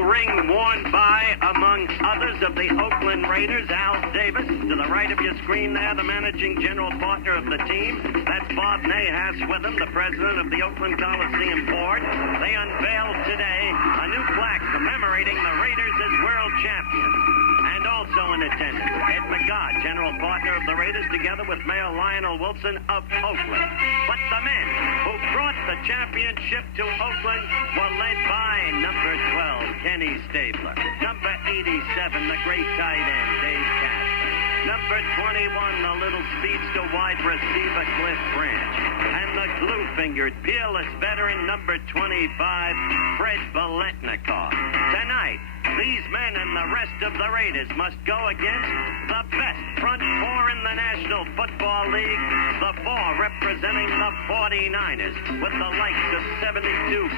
purple ring worn by, among others, of the Oakland Raiders, Al Davis. To the right of your screen there, the managing general partner of the team. That's Bob Nahas with him, the president of the Oakland Coliseum Board. They unveiled today a new plaque commemorating the Raiders as world champions. And also in attendance, Ed McGod, general partner of the Raiders, together with Mayor Lionel Wilson of Oakland. But the men who brought the championship to Oakland were led by number 12, Kenny Stabler. Number 87, the great tight end, Dave Casper. Number 21, the little speedster wide receiver, Cliff Branch. And the glue-fingered, peerless veteran, number 25, Fred Biletnikoff. Tonight, these men and the rest of the Raiders must go against the best front four in the National Football League, the four representing the 49ers, with the likes of 72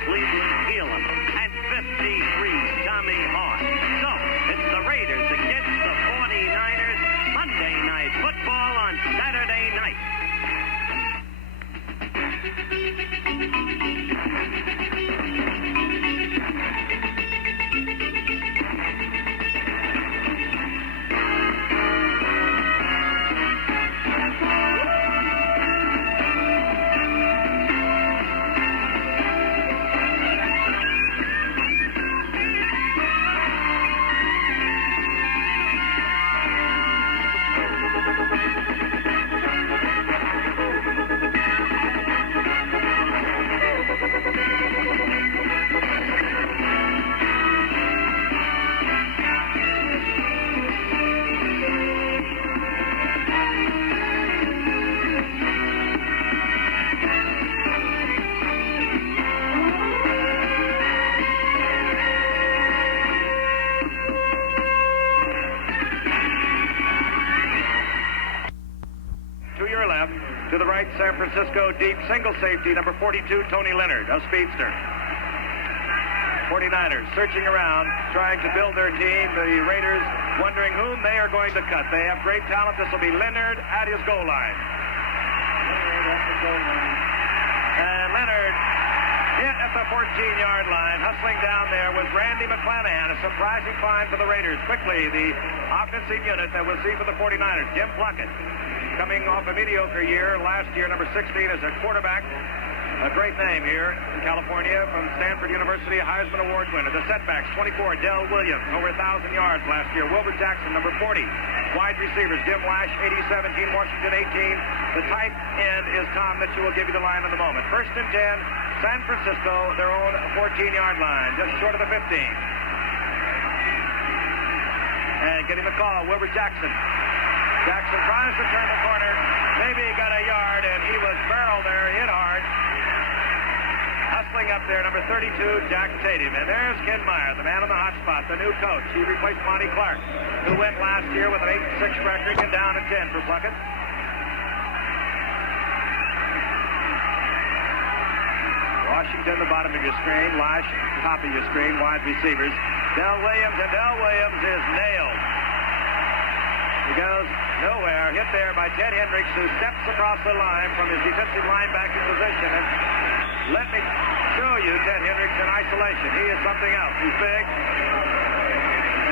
Cleveland Elam and 53 Tommy Hart. So, it's the Raiders against the 49ers, Monday Night Football on Saturday night. To the right, San Francisco deep single safety, number 42, Tony Leonard, a speedster. 49ers searching around, trying to build their team. The Raiders wondering whom they are going to cut. They have great talent. This will be Leonard at his goal line. And Leonard hit at the 14-yard line. Hustling down there was Randy McClanahan. A surprising find for the Raiders. Quickly, the offensive unit that we'll see for the 49ers. Jim Plunkett, coming off a mediocre year last year, number 16 as a quarterback. A great name here in California from Stanford University, a Heisman Award winner. The setbacks, 24, Dell Williams, over 1,000 yards last year. Wilbur Jackson, number 40. Wide receivers, Jim Lash, 80-17, Washington 18. The tight end is Tom Mitchell. Will give you the line in a moment. First and 10, San Francisco, their own 14-yard line, just short of the 15. And getting the call, Wilbur Jackson. Jackson tries to turn the corner. Maybe he got a yard, and he was barreled there, hit hard. Hustling up there, number 32, Jack Tatum. And there's Ken Meyer, the man on the hot spot, the new coach. He replaced Monty Clark, who went last year with an 8-6 record and down to 10 for Plunkett. Washington, the bottom of your screen. Lash, top of your screen. Wide receivers. Dell Williams, and Dell Williams is nailed. He goes nowhere. Hit there by Ted Hendricks, who steps across the line from his defensive linebacking position. And let me show you Ted Hendricks in isolation. He is something else. He's big,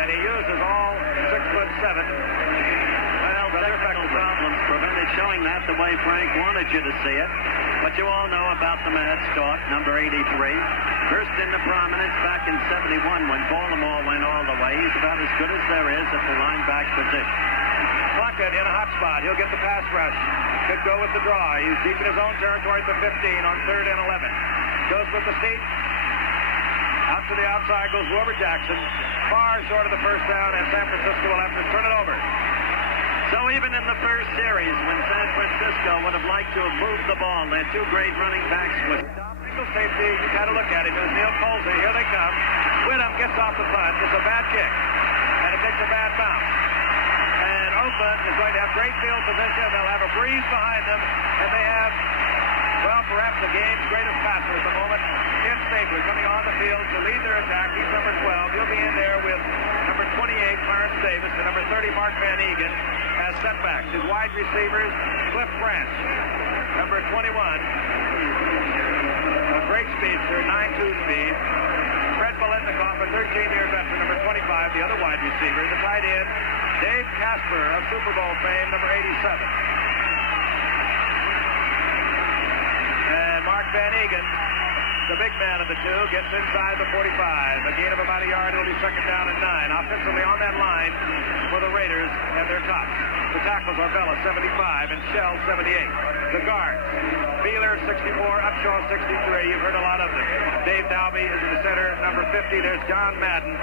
and he uses all 6'7". Well, technical problems prevented showing that the way Frank wanted you to see it. But you all know about the Mad Stalk, number 83. First into prominence back in 71 when Baltimore went all the way. He's about as good as there is at the lineback position. Plunkett in a hot spot. He'll get the pass rush. Could go with the draw. He's deep in his own territory at the 15 on 3rd and 11. Goes with the steep. Out to the outside goes Wilbur Jackson. Far short of the first down, and San Francisco will have to turn it over. So even in the first series, when San Francisco would have liked to have moved the ball, their two great running backs would... Single safety, you got to look at him. There's Neil Colsey. Here they come. Whittam gets off the punt. It's a bad kick, and it takes a bad bounce. And Oakland is going to have great field position. They'll have a breeze behind them, and they have, well, perhaps the game's greatest passer at the moment, Tim Stabler, coming on the field to lead their attack. He's number 12. He'll be in there with number 28, Clarence Davis, and number 30, Mark Van Egan, as setbacks. His wide receivers, Cliff Branch, number 21, a great speedster, 9.2 speed. Fred Biletnikoff, a 13-year wide receiver, the tight end, Dave Casper of Super Bowl fame, number 87. And Mark Van Egan, the big man of the two, gets inside the 45. A gain of about a yard. It'll be second down and 9. Offensively on that line for the Raiders and their tops. The tackles are Bella, 75, and Shell, 78. The guards, Beeler, 64, Upshaw, 63. You've heard a lot of them. Dave Dalby is in the center, number 50. There's John Madden,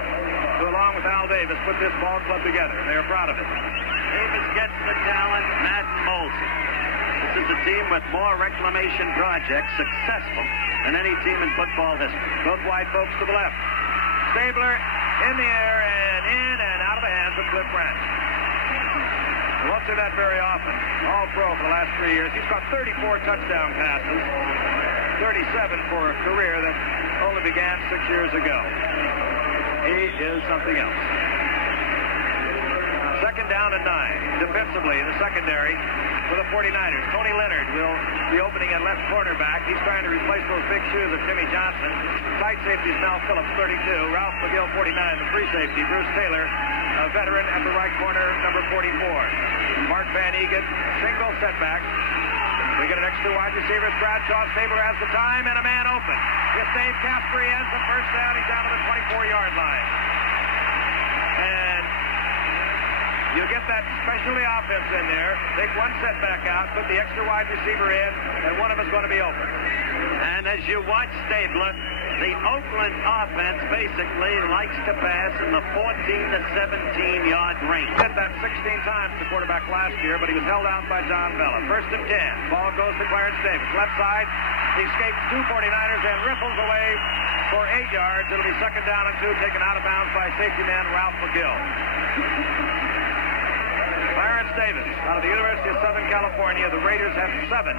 who along with Al Davis put this ball club together, and they are proud of it. Davis gets the talent, Madden molds it. This is a team with more reclamation projects successful than any team in football history. Both wide folks to the left. Stabler in the air and in and out of the hands of Cliff Branch. We won't see that very often. All pro for the last 3 years. He's got 34 touchdown passes, 37 for a career that only began 6 years ago. He is something else. Second down and 9. Defensively, the secondary for the 49ers. Tony Leonard will be opening at left cornerback. He's trying to replace those big shoes of Timmy Johnson. Tight safety is Mel Phillips, 32. Ralph McGill, 49. The free safety, Bruce Taylor, a veteran at the right corner, number 44. Mark Van Egan, single setback. We get an extra wide receiver. Bradshaw. Stabler has the time and a man open. It's Dave Casper. He has the first down. He's down to the 24-yard line. And you get that specialty offense in there, take one setback out, put the extra wide receiver in, and one of them is going to be open. And as you watch Stabler, the Oakland offense basically likes to pass in the 14 to 17-yard range. Did that 16 times, the quarterback last year, but he was held out by John Bella. First and 10. Ball goes to Clarence Davis. Left side. He escapes 2 49ers and ripples away for 8 yards. It'll be second down and 2, taken out of bounds by safety man Ralph McGill. Clarence Davis, out of the University of Southern California. The Raiders have 7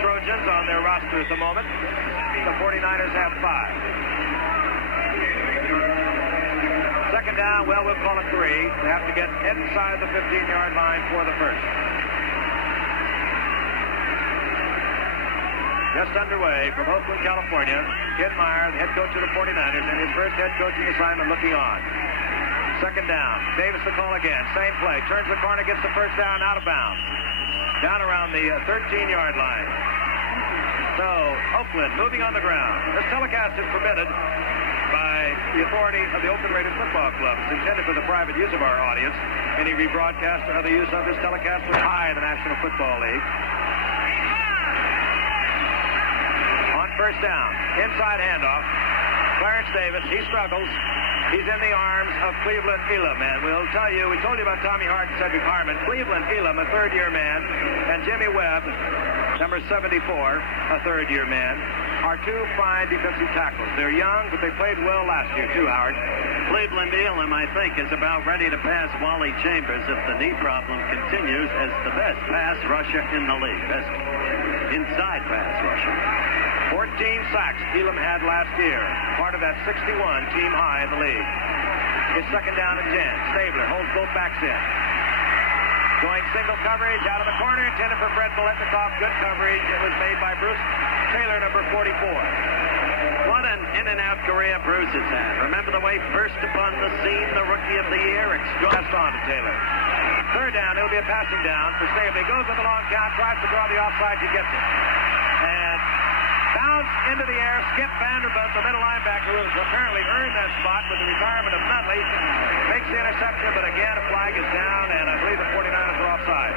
Trojans on their roster at the moment. The 49ers have 5. Second down, well, we'll call it 3. They have to get inside the 15-yard line for the first. Just underway from Oakland, California. Ken Meyer, the head coach of the 49ers, and his first head coaching assignment looking on. Second down. Davis the call again. Same play. Turns the corner, gets the first down, out of bounds. Down around the 13-yard line. So, Oakland moving on the ground. This telecast is permitted by the authority of the Oakland Raiders Football Club. It's intended for the private use of our audience. Any rebroadcast or other use of this telecast would high in the National Football League. On first down, inside handoff. Clarence Davis, he struggles. He's in the arms of Cleveland Elam, and we'll tell you, we told you about Tommy Hart and Cedric Harmon. Cleveland Elam, a third-year man, and Jimmy Webb, number 74, a third-year man, are 2 fine defensive tackles. They're young, but they played well last year, too, Howard. Cleveland Elam, I think, is about ready to pass Wally Chambers if the knee problem continues as the best pass rusher in the league. Best inside pass rusher. 14 sacks Elam had last year. Part of that 61 team high in the league. It's second down and 10. Stabler holds both backs in. Going single coverage out of the corner, intended for Fred Biletnikoff. Good coverage. It was made by Bruce Taylor, number 44. What an in-and-out career Bruce has had. Remember the way first upon the scene, the Rookie of the Year, Passed on to Taylor. Third down, it'll be a passing down for Stabler. He goes with the long count, tries to draw the offside, he gets it. And bounce into the air, Skip Vanderbilt, the middle linebacker, who has apparently earned that spot with the retirement of Nutley, makes the interception, but again a flag is down, and I believe the 49ers are offside.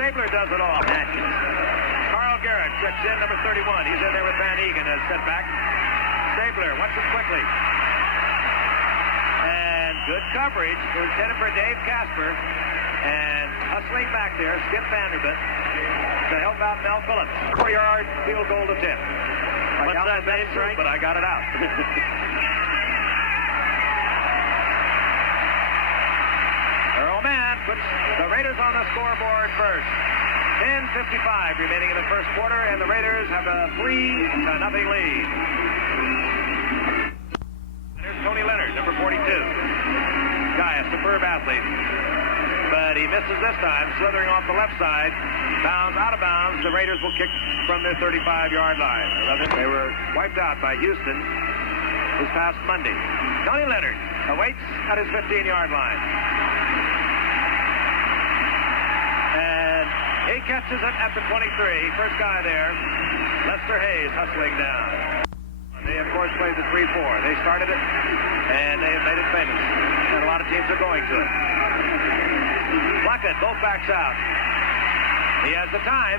Stabler does it all. Carl Garrett checks in, number 31. He's in there with Van Egan as setback. Stabler wants it quickly. And good coverage. It was intended for Dave Casper. And hustling back there, Skip Vanderbilt to help out Mel Phillips. 4-yard field goal attempt. What's that, Dave? But I got it out. Earl Mann puts the Raiders on the scoreboard first. 10:55 remaining in the first quarter, and the Raiders have a 3-0 lead. There's Tony Leonard, number 42. Guy, a superb athlete. But he misses this time, slithering off the left side. Bounds, out of bounds. The Raiders will kick from their 35-yard line. They were wiped out by Houston. this past Monday. Tony Leonard awaits at his 15-yard line. And he catches it at the 23. First guy there, Lester Hayes hustling down. They, of course, played the 3-4. They started it, and they have made it famous. And a lot of teams are going to it. Plunkett, both backs out. He has the time,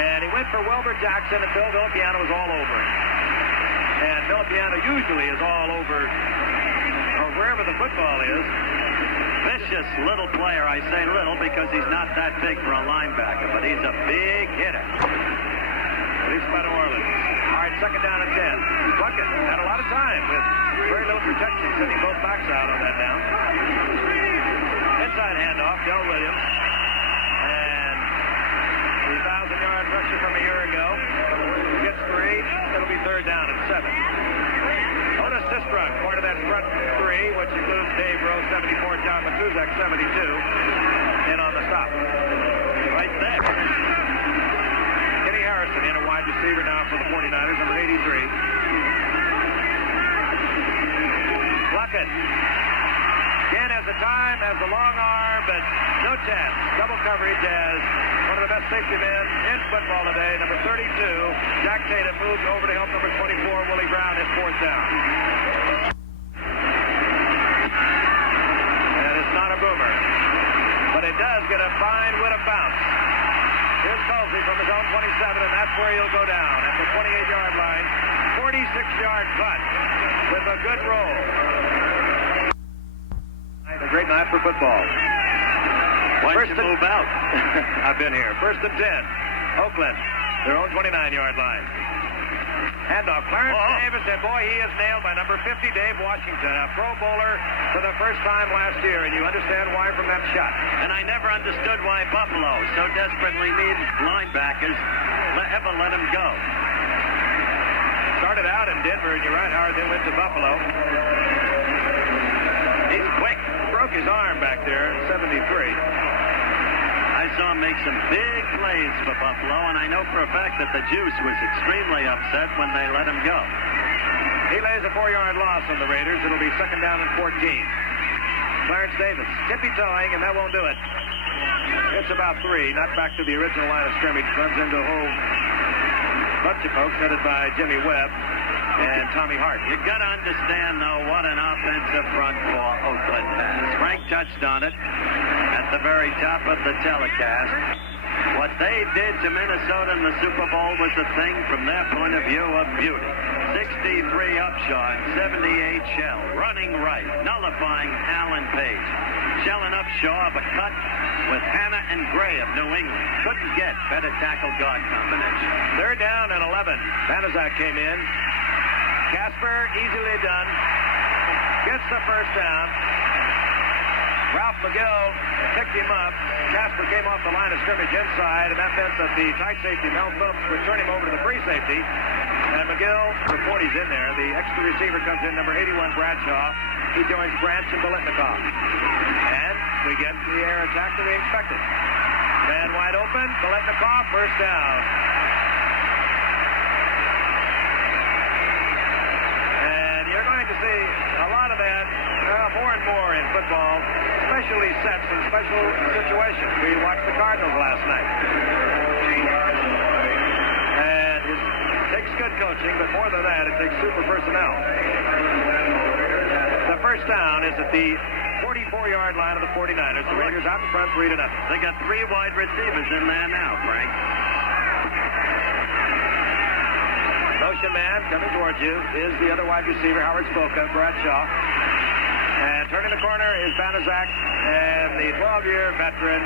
and he went for Wilbur Jackson until Villapiano was all over him. And Villapiano usually is all over, or wherever the football is. Vicious little player. I say little because he's not that big for a linebacker, but he's a big hitter. At least by New Orleans. All right, second down and 10. Plunkett had a lot of time with very little protection, sending both backs out on that down. Inside handoff, Del Williams. And the 1,000-yard rusher from a year ago gets 3. It'll be third down and 7. Otis Sistrunk, part of that front 3, which includes Dave Rose, 74, John Matuzak, 72, in on the stop. Right there. Kenny Harrison in a wide receiver now for the 49ers, number 83. Plunkett. Again has the time, has the long arm, but no chance. Double coverage as one of the best safety men in football today, number 32. Jack Tatum moves over to help number 24, Willie Brown, his fourth down. And it's not a boomer, but it does get a fine wit of bounce. Here's Colsey from his own 27, and that's where he'll go down at the 28-yard line. 46-yard putt with a good roll. A great night for football. Why don't you move out? I've been here. First and 10. Oakland, their own 29-yard line. Handoff. Clarence Davis, and boy, he is nailed by number 50, Dave Washington, a Pro Bowler for the first time last year, and you understand why from that shot. And I never understood why Buffalo so desperately needs linebackers ever let him go. Started out in Denver, and you're right, Howard, then went to Buffalo. He's quick. Broke his arm back there in 73. I saw him make some big plays for Buffalo, and I know for a fact that the Juice was extremely upset when they let him go. He lays a 4-yard loss on the Raiders. It'll be second down and 14. Clarence Davis tippy-toeing, and that won't do it. It's about 3, not back to the original line of scrimmage. Runs into a whole bunch of folks headed by Jimmy Webb and Tommy Hart. You got to understand, though, what an offensive front four Oakland has. Frank touched on it at the very top of the telecast. What they did to Minnesota in the Super Bowl was a thing, from their point of view, of beauty. 63 Upshaw and 78 Shell, running right, nullifying Alan Page. Shell and Upshaw of a cut with Hanna and Gray of New England. Couldn't get better tackle-guard combination. Third down and 11. Banaszak came in. Casper, easily done. Gets the first down. Ralph McGill picked him up. Casper came off the line of scrimmage inside, and that meant that the tight safety, Mel Phillips, would turn him over to the free safety. And McGill, the 40's in there. The extra receiver comes in, number 81, Bradshaw. He joins Branch and Biletnikoff. And we get the air attack that we expected. Man wide open, Biletnikoff, first down. And you're going to see a lot of that, more and more in football, especially sets and special situations. We watched the Cardinals last night. And it takes good coaching, but more than that, it takes super personnel. The first down is at the 44-yard line of the 49ers. The Raiders out in front, 3-0. They got 3 wide receivers in there now, Frank. Motion man coming towards you is the other wide receiver, Howard Spoka, Bradshaw. And turning the corner is Banaszak, and the 12-year veteran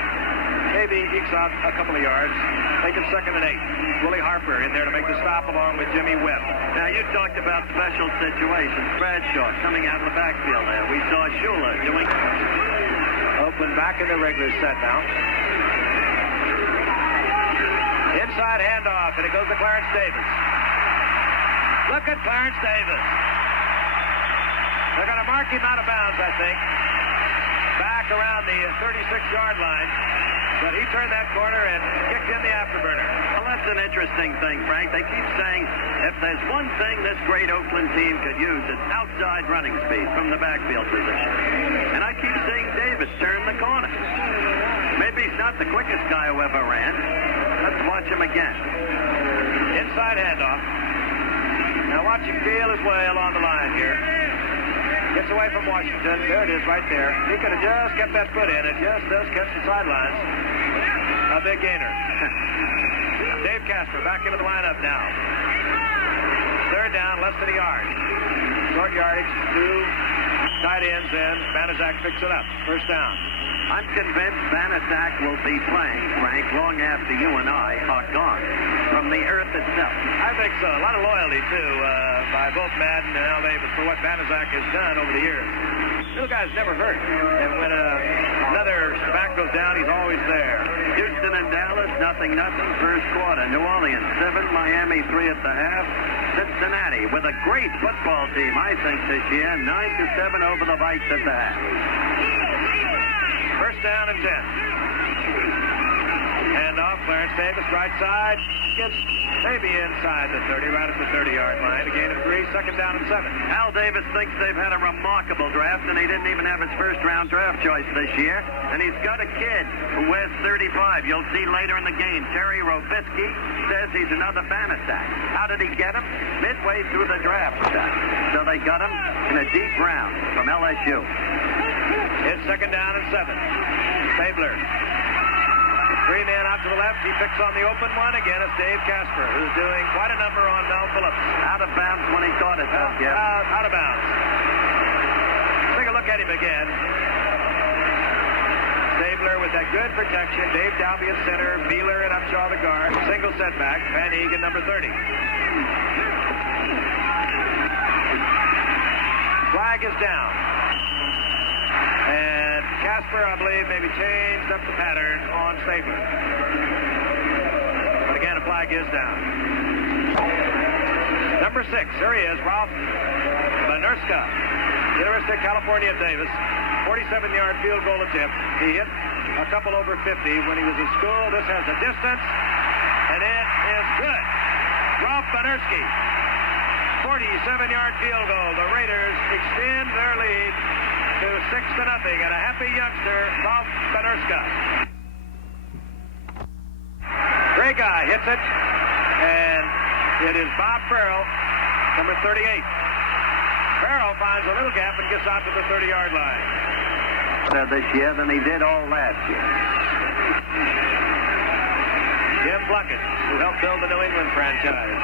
maybe ekes out a couple of yards. Taking second and 8. Willie Harper in there to make the stop along with Jimmy Webb. Now, you talked about special situations. Bradshaw coming out of the backfield there. We saw Shula doing... Oakland back in the regular set now. Inside handoff, and it goes to Clarence Davis. Look at Clarence Davis. They're going to mark him out of bounds, I think. back around the 36-yard line. But he turned that corner and kicked in the afterburner. Well, that's an interesting thing, Frank. They keep saying if there's one thing this great Oakland team could use, it's outside running speed from the backfield position. And I keep seeing Davis turn the corner. Maybe he's not the quickest guy who ever ran. Let's watch him again. Inside handoff. Now watch him feel his way along the line here. Gets away from Washington. There it is right there. He could have just kept that foot in. It just does catch the sidelines. A big gainer. Dave Casper back into the lineup now. Third down, less than a yard. Short yardage, two tight ends in. Banaszak picks it up. First down. I'm convinced Banaszak will be playing, Frank, long after you and I are gone from the earth itself. I think so. A lot of loyalty, too, by both Madden and Al Davis for what Banaszak has done over the years. Little guy's never hurt. And when another back goes down, he's always there. Houston and Dallas, 0-0, first quarter. New Orleans, 7, Miami, 3 at the half. Cincinnati with a great football team, I think, this year. 9-7 over the Vikes at the half. First down and 10. Handoff, Clarence Davis, right side. Gets maybe inside the 30, right at the 30-yard line. A gain of 3, second down and 7. Al Davis thinks they've had a remarkable draft, and he didn't even have his first-round draft choice this year. And he's got a kid who wears 35. You'll see later in the game. Terry Robisky says he's another Banaszak. How did he get him? Midway through the draft. So they got him in a deep round from LSU. It's second down and 7. Stabler. 3 men out to the left. He picks on the open one. Again, it's Dave Casper, who's doing quite a number on Mel Phillips. Out of bounds when he caught it, though, Jeff. Out of bounds. Take a look at him again. Stabler with that good protection. Dave Dalby at center. Beeler and Upshaw the guard. Single setback. Van Egan, number 30. Flag is down. And Casper, I believe, maybe changed up the pattern on Stabler. But again, a flag is down. Number 6, here he is, Ralph Banerska, University of California at Davis. 47-yard field goal attempt. He hit a couple over 50 when he was in school. This has a distance, and it is good. Ralph Banerski, 47-yard field goal. The Raiders extend their lead to 6-0, and a happy youngster, Ralph Banerska. Great guy, hits it, and it is Bob Farrell, number 38. Farrell finds a little gap and gets out to the 30-yard line. This year than he did all last year. Jim Plunkett, who helped build the New England franchise.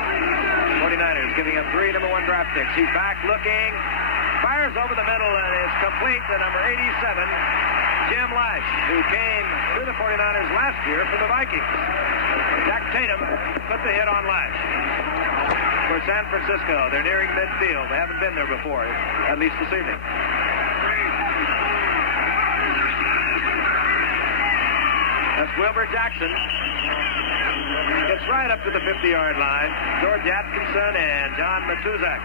49ers giving up 3 number 1 draft picks. He's back looking. Fires over the middle and is complete to number 87, Jim Lash, who came to the 49ers last year from the Vikings. Jack Tatum put the hit on Lash. For San Francisco, they're nearing midfield. They haven't been there before, at least this evening. That's Wilbur Jackson. Gets right up to the 50-yard line. George Atkinson and John Matuzak.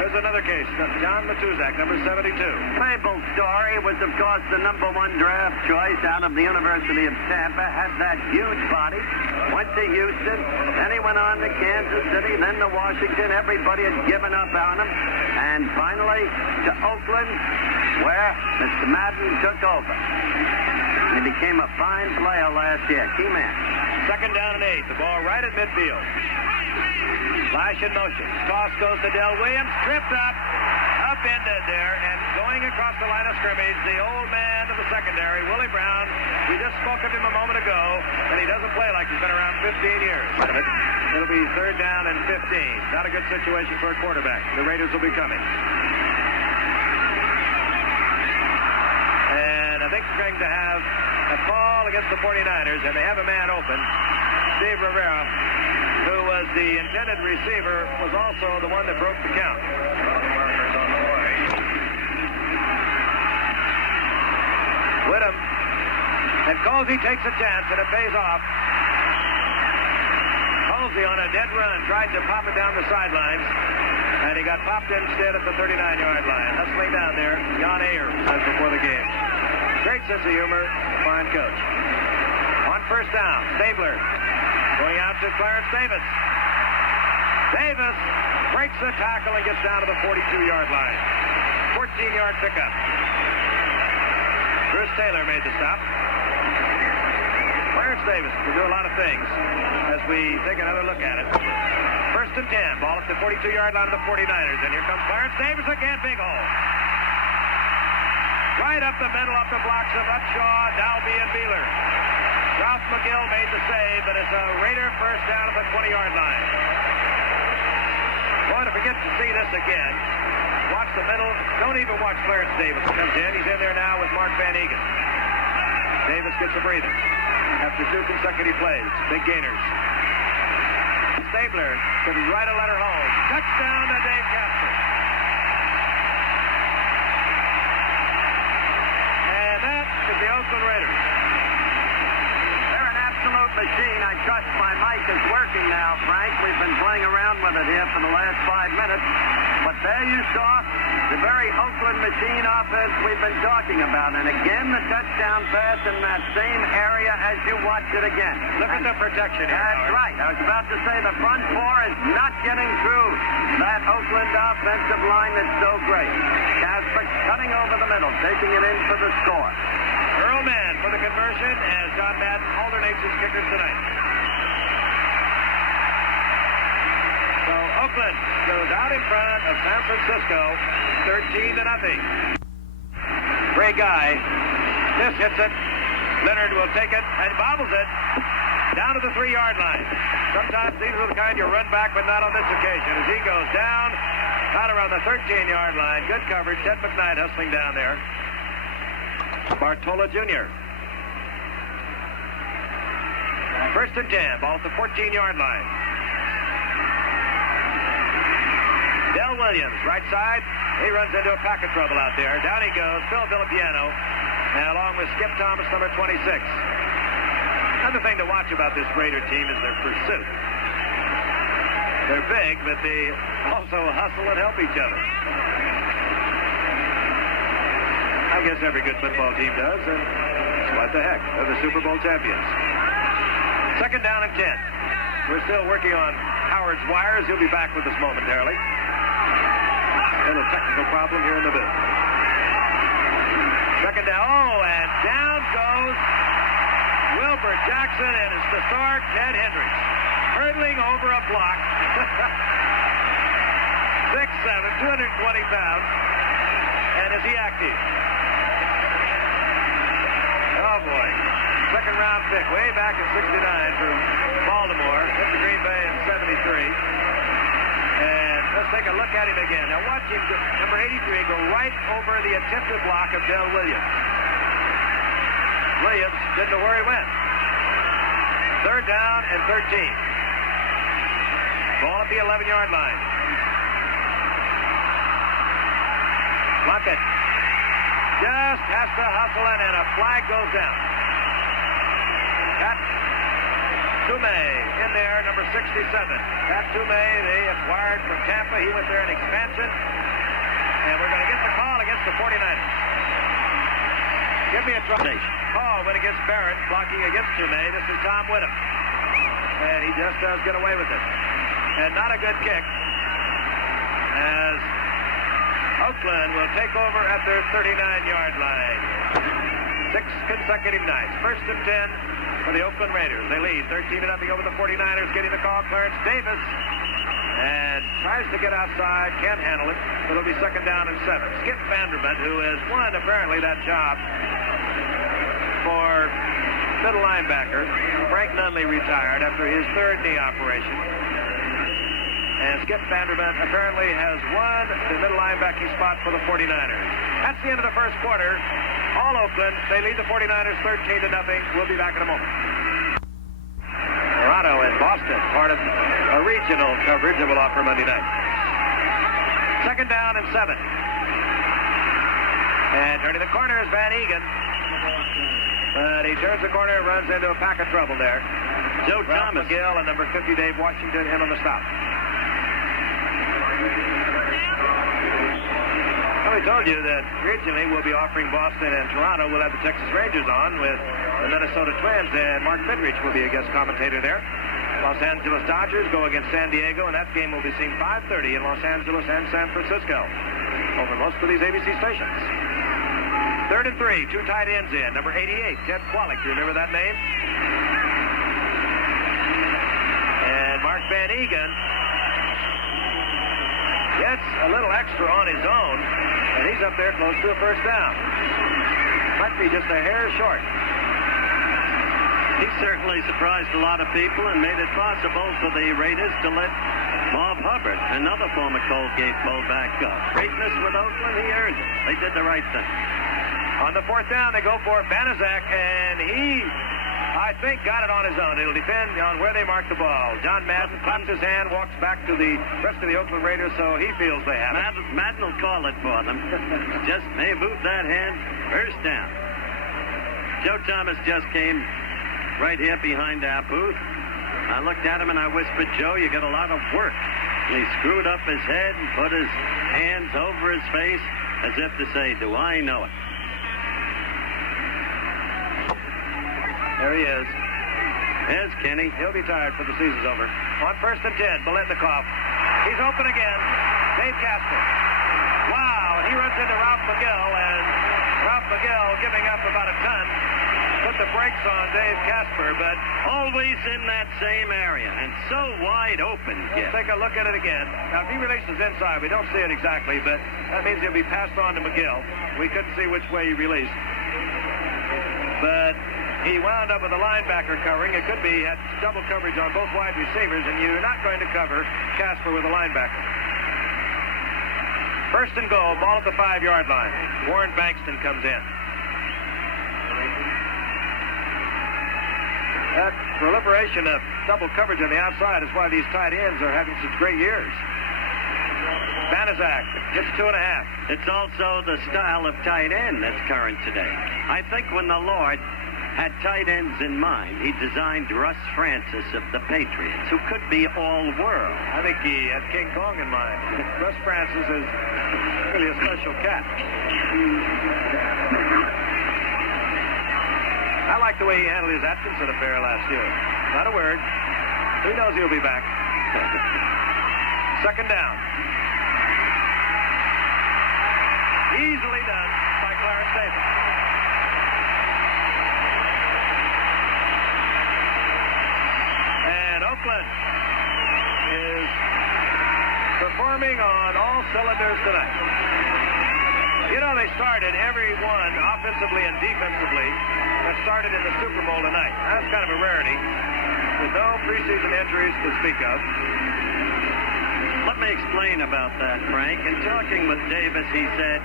There's another case. John Matuzak, number 72. Mabel Story was, of course, the number 1 draft choice out of the University of Tampa. Had that huge body. Went to Houston. Then he went on to Kansas City. Then to Washington. Everybody had given up on him. And finally to Oakland, where Mr. Madden took over. He became a fine player last year. Key man. Second down and 8. The ball right at midfield. Lash in motion. Toss goes to Del Williams. Tripped up. Upended there. And going across the line of scrimmage, the old man of the secondary, Willie Brown. We just spoke of him a moment ago, and he doesn't play like he's been around 15 years. It'll be third down and 15. Not a good situation for a quarterback. The Raiders will be coming. And I think we're going to have a call against the 49ers, and they have a man open. Steve Rivera, who was the intended receiver, was also the one that broke the count. Whittam, and Colsey takes a chance, and it pays off. Colsey on a dead run tried to pop it down the sidelines, and he got popped instead at the 39-yard line. Hustling down there, Jan Ayer as before the game. Great sense of humor. Fine coach. On first down, Stabler going out to Clarence Davis. Davis breaks the tackle and gets down to the 42-yard line. 14-yard pickup. Bruce Taylor made the stop. Clarence Davis can do a lot of things as we take another look at it. First and 10. Ball at the 42-yard line of the 49ers. And here comes Clarence Davis again. Big hole. Right up the middle, up the blocks of Upshaw, Dalby, and Beeler. Ralph McGill made the save, but it's a Raider first down at the 20-yard line. Boy, if we get to see this again, watch the middle. Don't even watch Clarence Davis. Comes in. He's in there now with Mark Van Egan. Davis gets a breather after 2 consecutive plays. Big gainers. Stabler could write a letter home. Touchdown to Dave Casper. And that is the Oakland Raiders. They're an absolute machine. I trust my mic is working now, Frank. We've been playing around with it here for the last 5 minutes. But there you saw the very Oakland machine offense we've been talking about. And again, the touchdown pass in that same area as you watch it again. Look at the protection here. That's right. I was about to say the front four is not getting through that Oakland offensive line that's so great. Casper cutting over the middle, taking it in for the score. Earl Mann for the conversion as John Madden alternates his kickers tonight. So Oakland goes out in front of San Francisco, 13-0. Great guy. This hits it. Leonard will take it and bobbles it down to the 3-yard line. Sometimes these are the kind you run back, but not on this occasion. As he goes down, out around the 13-yard line. Good coverage. Ted McKnight hustling down there. Bartola Jr. First and 10. Ball at the 14-yard line. Del Williams, right side. He runs into a pack of trouble out there. Down he goes. Phil Villapiano. And along with Skip Thomas, number 26. Another thing to watch about this Raider team is their pursuit. They're big, but they also hustle and help each other. I guess every good football team does, and what the heck? They're the Super Bowl champions. Second down and 10. We're still working on Howard's wires. He'll be back with us momentarily. A little technical problem here in the booth. Second down. Oh, and down goes Wilbur Jackson, and it's to start Ted Hendricks. Hurdling over a block. 6'7", 220 pounds. And is he active? Oh, boy. Second round pick way back in 69 from Baltimore. Hit the Green Bay in 73. And let's take a look at him again. Now watch him, number 83, go right over the attempted block of Del Williams. Williams didn't know where he went. Third down and 13. Ball at the 11-yard line. Plunkett just has to hustle in, and a flag goes down. Pat Tume in there, number 67. Pat Tume, they acquired from Tampa. He went there in expansion. And we're going to get the call against the 49ers. Give me a drop. Call went against Barrett, blocking against Tume. This is Tom Whittam. And he just does get away with it. And not a good kick, as Oakland will take over at their 39-yard line. 6 consecutive nights. First and 10 for the Oakland Raiders. They lead 13-0 over the 49ers. Getting the call, Clarence Davis. And tries to get outside, can't handle it. So it'll be second down and 7. Skip Vanderbilt, who has won apparently that job for middle linebacker. Frank Nunley retired after his third knee operation. And Skip Vanderbilt apparently has won the middle linebacking spot for the 49ers. That's the end of the first quarter. All Oakland, they lead the 49ers 13-0. We'll be back in a moment. Toronto and Boston, part of a regional coverage that will offer Monday night. Second down and 7. And turning the corner is Van Egan. But he turns the corner and runs into a pack of trouble there. Joe Ralph Thomas. McGill and number 50, Dave Washington, in on the stop. Well, we told you that regionally we'll be offering Boston and Toronto. We'll have the Texas Rangers on with the Minnesota Twins, and Mark Fidrich will be a guest commentator there. Los Angeles Dodgers go against San Diego, and that game will be seen 5:30 in Los Angeles and San Francisco over most of these ABC stations. 3rd and 3, 2 tight ends in. Number 88, Ted Kwalik. You remember that name? And Mark Van Egan gets a little extra on his own, and he's up there close to a first down. Might be just a hair short. He certainly surprised a lot of people and made it possible for the Raiders to let Bob Hubbard, another former Colgate fullback, go. Greatness with Oakland, he earned it. They did the right thing. On the 4th down, they go for Banaszak, and he, I think, got it on his own. It'll depend on where they mark the ball. John Madden claps his hand, walks back to the rest of the Oakland Raiders, so he feels they have it. Madden will call it for them. Just may move that hand. First down. Joe Thomas just came right here behind our booth. I looked at him and I whispered, Joe, you got a lot of work. And he screwed up his head and put his hands over his face as if to say, do I know it? There he is. There's Kenny. He'll be tired for the season's over. On 1st and 10, Biletnikoff. He's open again. Dave Casper. Wow, and he runs into Ralph McGill, and Ralph McGill giving up about a ton. Put the brakes on Dave Casper, but always in that same area and so wide open. Let's take a look at it again. Now, if he releases inside, we don't see it exactly, but that means he'll be passed on to McGill. We couldn't see which way he released. But he wound up with a linebacker covering. It could be had double coverage on both wide receivers, and you're not going to cover Casper with a linebacker. 1st and goal, ball at the 5-yard line. Warren Bankston comes in. That proliferation of double coverage on the outside is why these tight ends are having such great years. Banaszak gets 2.5. It's also the style of tight end that's current today. I think when the Lord had tight ends in mind, he designed Russ Francis of the Patriots, who could be all-world. I think he had King Kong in mind. Russ Francis is really a special cat. I like the way he handled his Atkinson affair last year. Not a word. He knows he'll be back. 2nd down. Easily done by Clarence Davis. And Oakland is performing on all cylinders tonight. You know, they started every one offensively and defensively that started in the Super Bowl tonight. That's kind of a rarity, with no preseason injuries to speak of. Let me explain about that, Frank. In talking with Davis, he said,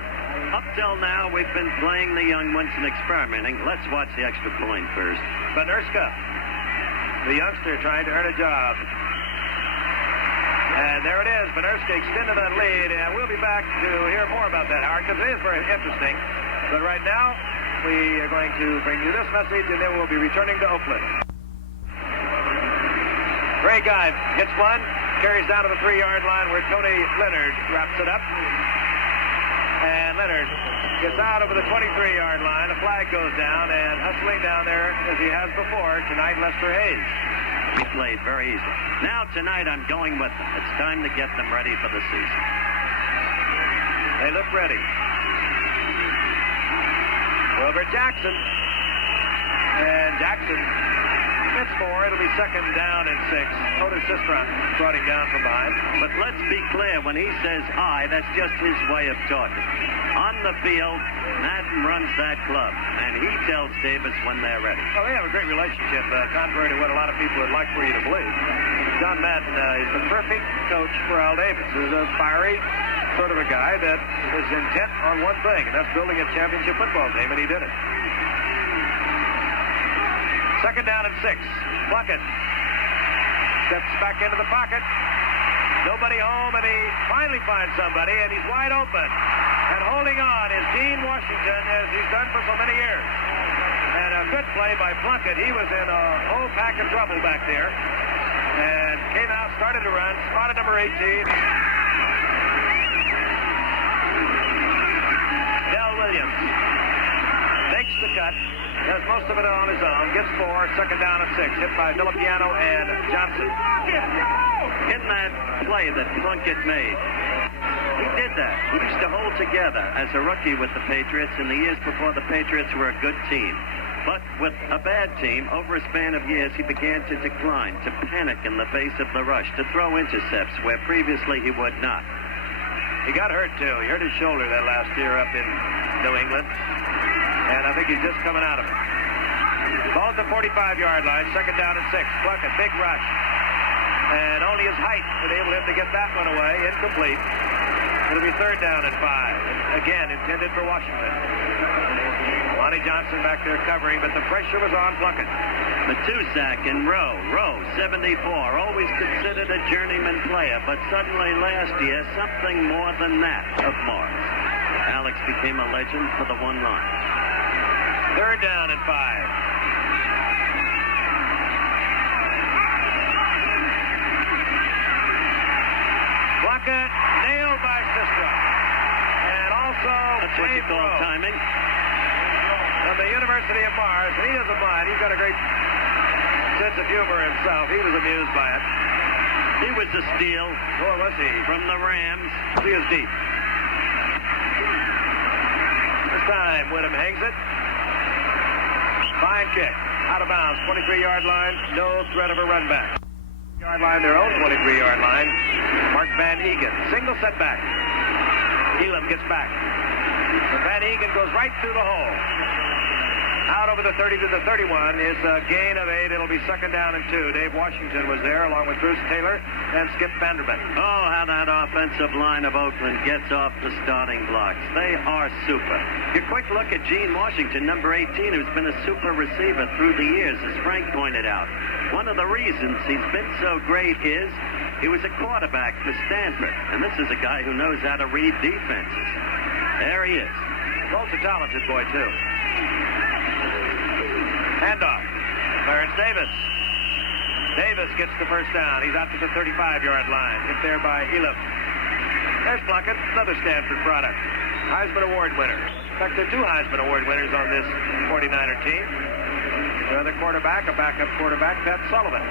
up till now, we've been playing the young ones and experimenting. Let's watch the extra point first. Benerska, the youngster trying to earn a job. And there it is. Benerska extended that lead, and we'll be back to hear more about that, Howard, because it is very interesting. But right now, we are going to bring you this message, and then we'll be returning to Oakland. Ray Guy hits one, carries down to the 3-yard line where Tony Leonard wraps it up. And Leonard gets out over the 23-yard line. A flag goes down, and hustling down there, as he has before, tonight, Lester Hayes. He played very easy. Now, tonight, I'm going with them. It's time to get them ready for the season. They look ready. Wilbert Jackson. And Jackson hits 4. It'll be 2nd down and 6. Otis Sistrunk brought him down from behind. But let's be clear. When he says I, that's just his way of talking. On the field, Madden runs that club, and he tells Davis when they're ready. Well, they have a great relationship, contrary to what a lot of people would like for you to believe. John Madden is the perfect coach for Al Davis. He's a fiery sort of a guy that is intent on one thing, and that's building a championship football team, and he did it. 2nd down and 6. Plunkett steps back into the pocket. Nobody home, and he finally finds somebody, and he's wide open. And holding on is Dean Washington, as he's done for so many years. And a good play by Plunkett. He was in a whole pack of trouble back there. And came out, started to run, spotted number 18. cut. Does most of it on his own. Gets 4, second down and 6. Hit by Villapiano and Johnson. In that play that Plunkett made, he did that. He used to hold together as a rookie with the Patriots in the years before the Patriots were a good team. But with a bad team, over a span of years, he began to decline, to panic in the face of the rush, to throw intercepts where previously he would not. He got hurt, too. He hurt his shoulder that last year up in New England. And I think he's just coming out of it. Ball at the 45-yard line, second down and 6. Plunkett, big rush. And only his height enabled him to get that one away. Incomplete. It'll be third down and 5. Again, intended for Washington. Lonnie Johnson back there covering, but the pressure was on Plunkett. Matusak and Rowe. Rowe, 74, always considered a journeyman player, but suddenly last year, something more than that of Morris. Alex became a legend for the one line. Third down and 5. Plunkett nailed by Sistra. And also that's what you call timing. From the University of Mars, and he doesn't mind. He's got a great sense of humor himself. He was amused by it. He was a steal. Or was he? From the Rams. He is deep. This time, Whittam hangs it. Fine kick. Out of bounds. 23-yard line. No threat of a run back. Yard line, their own 23-yard line. Mark Van Egan. Single setback. Elam gets back. But Van Egan goes right through the hole. Out over the 30 to the 31 is a gain of 8. It'll be second down and 2. Dave Washington was there along with Bruce Taylor and Skip Vanderbilt. Oh, how that offensive line of Oakland gets off the starting blocks. They are super. A quick look at Gene Washington, number 18, who's been a super receiver through the years, as Frank pointed out. One of the reasons he's been so great is he was a quarterback for Stanford, and this is a guy who knows how to read defenses. There he is. Both a talented boy, too. Handoff. Clarence Davis. Davis gets the first down. He's out to the 35-yard line. Hit there by Elam. There's Plunkett, another Stanford product. Heisman Award winner. In fact, there are 2 Heisman Award winners on this 49er team. The other quarterback, a backup quarterback, Pat Sullivan.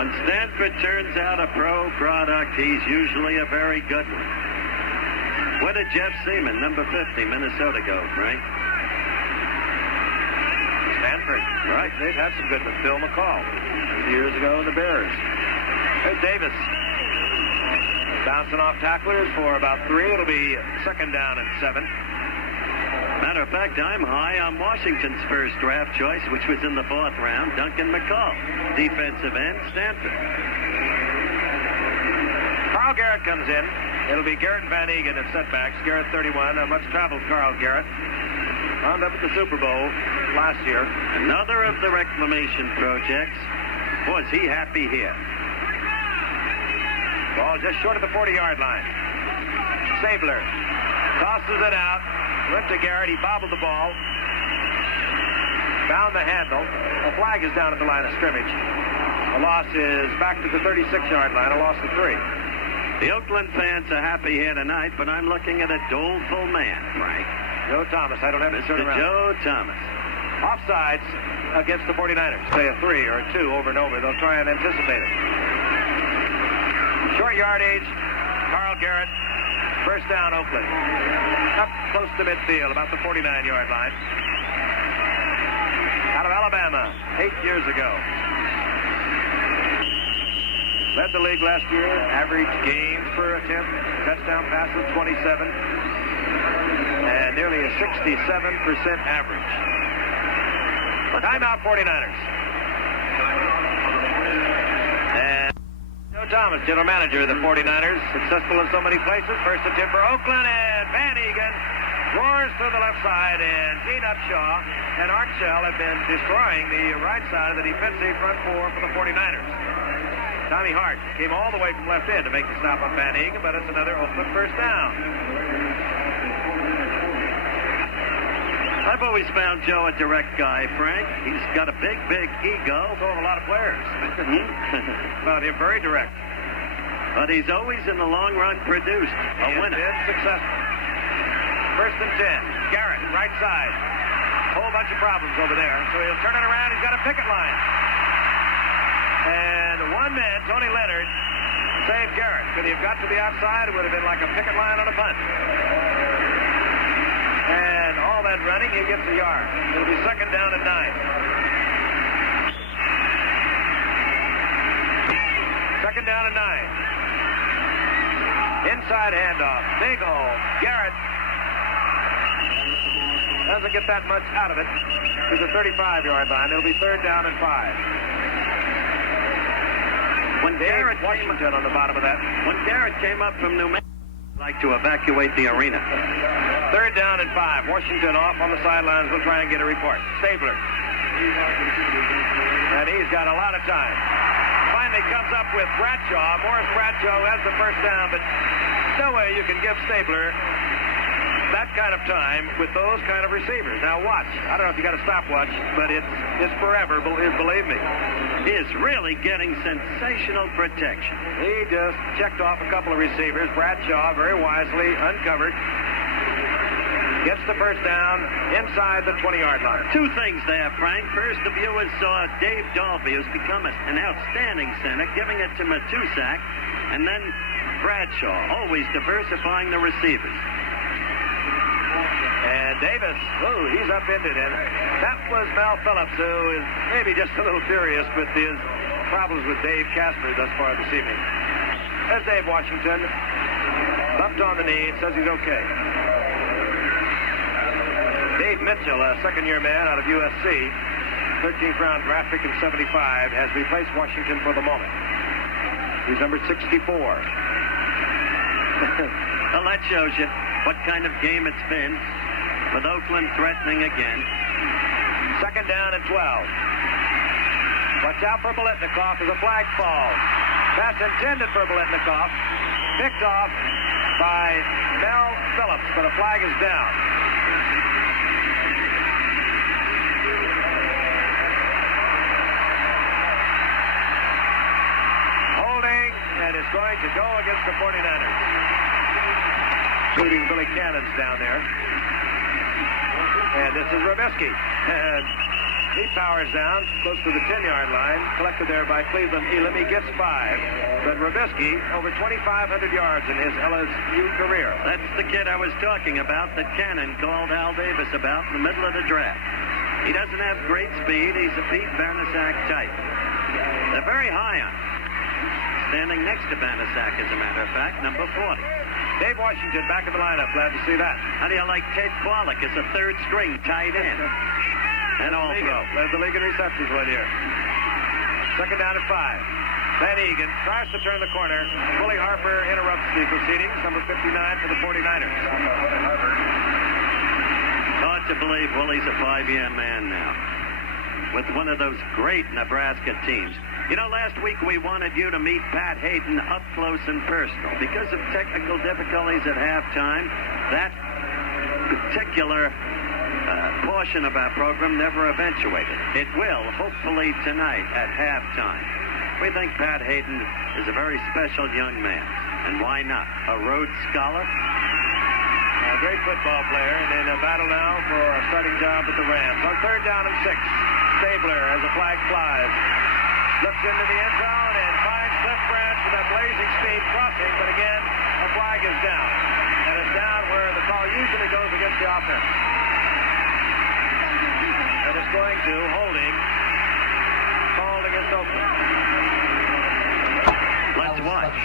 When Stanford turns out a pro product, he's usually a very good one. Where did Jeff Seaman, number 50, Minnesota, go, Frank? Stanford. Right. They've had some good with Phil McCall years ago in the Bears. There's Davis. Bouncing off tacklers for about 3. It'll be second down and 7. Matter of fact, I'm high on Washington's first draft choice, which was in the 4th round, Duncan McCall, defensive end, Stanford. Carl Garrett comes in. It'll be Garrett and Van Egan at setbacks. Garrett 31, a much-traveled Carl Garrett. Wound up at the Super Bowl last year. Another of the reclamation projects. Was he happy here? Ball just short of the 40-yard line. Sabler tosses it out. Went to Garrett. He bobbled the ball. Found the handle. A flag is down at the line of scrimmage. The loss is back to the 36-yard line. A loss of 3. The Oakland fans are happy here tonight, but I'm looking at a doleful man, Frank. Joe Thomas. I don't have to turn Mr. around. Joe Thomas. Offsides against the 49ers. Say a 3 or a 2 over and over. They'll try and anticipate it. Short yardage. Carl Garrett. First down, Oakland. Up close to midfield, about the 49-yard line. Out of Alabama, 8 years ago. Led the league last year. Average gains per attempt. Touchdown passes, 27. And nearly a 67% average. Timeout, 49ers. And Joe Thomas, general manager of the 49ers, successful in so many places. First attempt for Oakland, and Van Egan roars to the left side, and Gene Upshaw and Art Shell have been destroying the right side of the defensive front 4 for the 49ers. Tommy Hart came all the way from left end to make the stop on Van Egan, but it's another Oakland first down. I've always found Joe a direct guy, Frank. He's got a big, big ego. So have a lot of players. Found him very direct. But he's always, in the long run, produced a winner. He has been successful. First and 10. Garrett, right side. whole bunch of problems over there. So he'll turn it around. He's got a picket line. And one man, Tony Leonard, saved Garrett. Could he have got to the outside? It would have been like a picket line on a punt. And all that running, he gets a yard. It'll be 2nd down and 9. 2nd down and 9. Inside handoff. Big hole. Garrett doesn't get that much out of it to the 35-yard line. It'll be 3rd down and 5. When Garrett Washington on the bottom of that. When Garrett came up from New Mexico, he'd like to evacuate the arena. 3rd down and 5. Washington off on the sidelines. We'll try and get a report. Stabler. And he's got a lot of time. Finally comes up with Bradshaw. Morris Bradshaw has the 1st down, but no way you can give Stabler that kind of time with those kind of receivers. Now watch. I don't know if you got a stopwatch, but it's forever, believe me. He is really getting sensational protection. He just checked off a couple of receivers. Bradshaw very wisely uncovered. Gets the 1st down inside the 20-yard line. 2 things there, Frank. First, the viewers saw Dave Dolby, who's become an outstanding center, giving it to Matusak, and then Bradshaw, always diversifying the receivers. And Davis, he's upended. And that was Mel Phillips, who is maybe just a little furious with his problems with Dave Casper thus far this evening. There's Dave Washington. Bumped on the knee. Says he's okay. Dave Mitchell, a second-year man out of USC, 13th round draft pick in 75, has replaced Washington for the moment. He's number 64. Well, that shows you what kind of game it's been, with Oakland threatening again. 2nd down and 12. Watch out for Biletnikoff as a flag falls. Pass intended for Biletnikoff. Picked off by Mel Phillips, but a flag is down. Holding, and it's going to go against the 49ers. Shooting Billy Cannons down there. And this is Robisky. And he powers down close to the 10-yard line. Collected there by Cleveland Elam. He gets 5. But Robisky, over 2,500 yards in his LSU career. That's the kid I was talking about that Cannon called Al Davis about in the middle of the draft. He doesn't have great speed. He's a Pete Banaszak type. They're very high on him. Standing next to Banaszak, as a matter of fact, number 40. Dave Washington back in the lineup. Glad to see that. How do you like Ted Kwolek as a 3rd string tight end? And all throw. Led the league in receptions 1 year. 2nd down and 5. Van Egan tries to turn the corner. Willie Harper interrupts the proceedings. Number 59 for the 49ers. Hard to believe Willie's a 5-year man now, with one of those great Nebraska teams. You know, last week we wanted you to meet Pat Hayden up close and personal. Because of technical difficulties at halftime, that particular portion of our program never eventuated. It will, hopefully, tonight at halftime. We think Pat Hayden is a very special young man. And why not? A Rhodes Scholar. A great football player, and in a battle now for a starting job with the Rams. On 3rd down and 6, Stabler as a flag flies. Looks into the end zone and finds Cliff Branch with that blazing speed crossing, but again, a flag is down. And it's down where the call usually goes against the offense. And it's going to holding called against Oakland. Let's watch.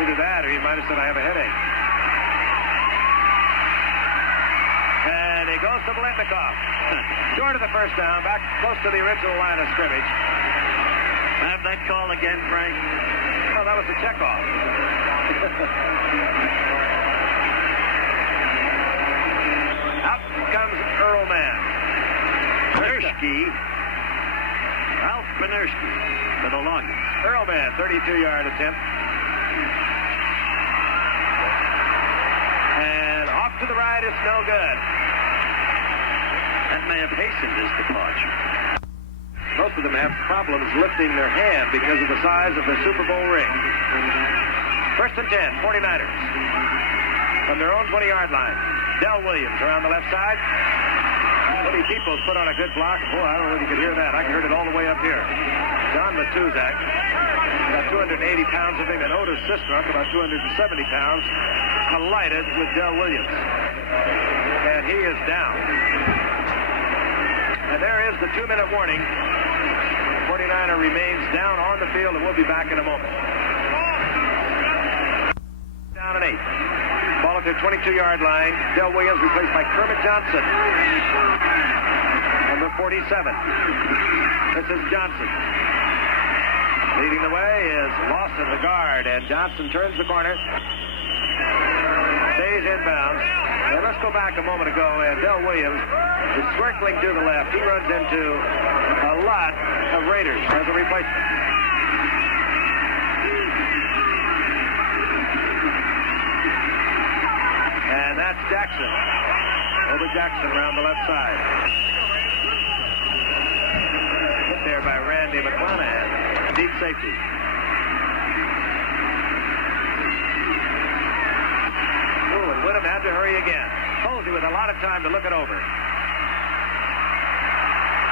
Either that or he might have said, I have a headache. And he goes to Biletnikoff. Short of the 1st down, back close to the original line of scrimmage. Have that call again, Frank? Oh, that was the checkoff. Out comes Earl Mann. Benerski. Ralph Benerski for the longest. Earl Mann, 32-yard attempt. And off to the right, it's no good. That may have hastened his departure. Most of them have problems lifting their hand because of the size of the Super Bowl ring. 1st and 10, 49ers. from their own 20-yard line. Del Williams around the left side. Woody Peoples put on a good block. Boy, I don't know if you could hear that. I heard it all the way up here. John Matuzak, about 280 pounds of him, and Otis Sistrunk, about 270 pounds, collided with Del Williams. And he is down. And there is the 2-minute warning. 49er remains down on the field, and we'll be back in a moment. Down and 8. Ball at their 22-yard line. Del Williams replaced by Kermit Johnson. Number 47. This is Johnson. Leading the way is Lawson, the guard, and Johnson turns the corner. Stays inbounds. And let's go back a moment ago, and Del Williams is circling to the left. He runs into a lot of Raiders as a replacement. And that's Jackson. Over Jackson around the left side. Hit there by Randy McClanahan. Deep safety. Ooh, and Whittam had to hurry again. Colsey with a lot of time to look it over.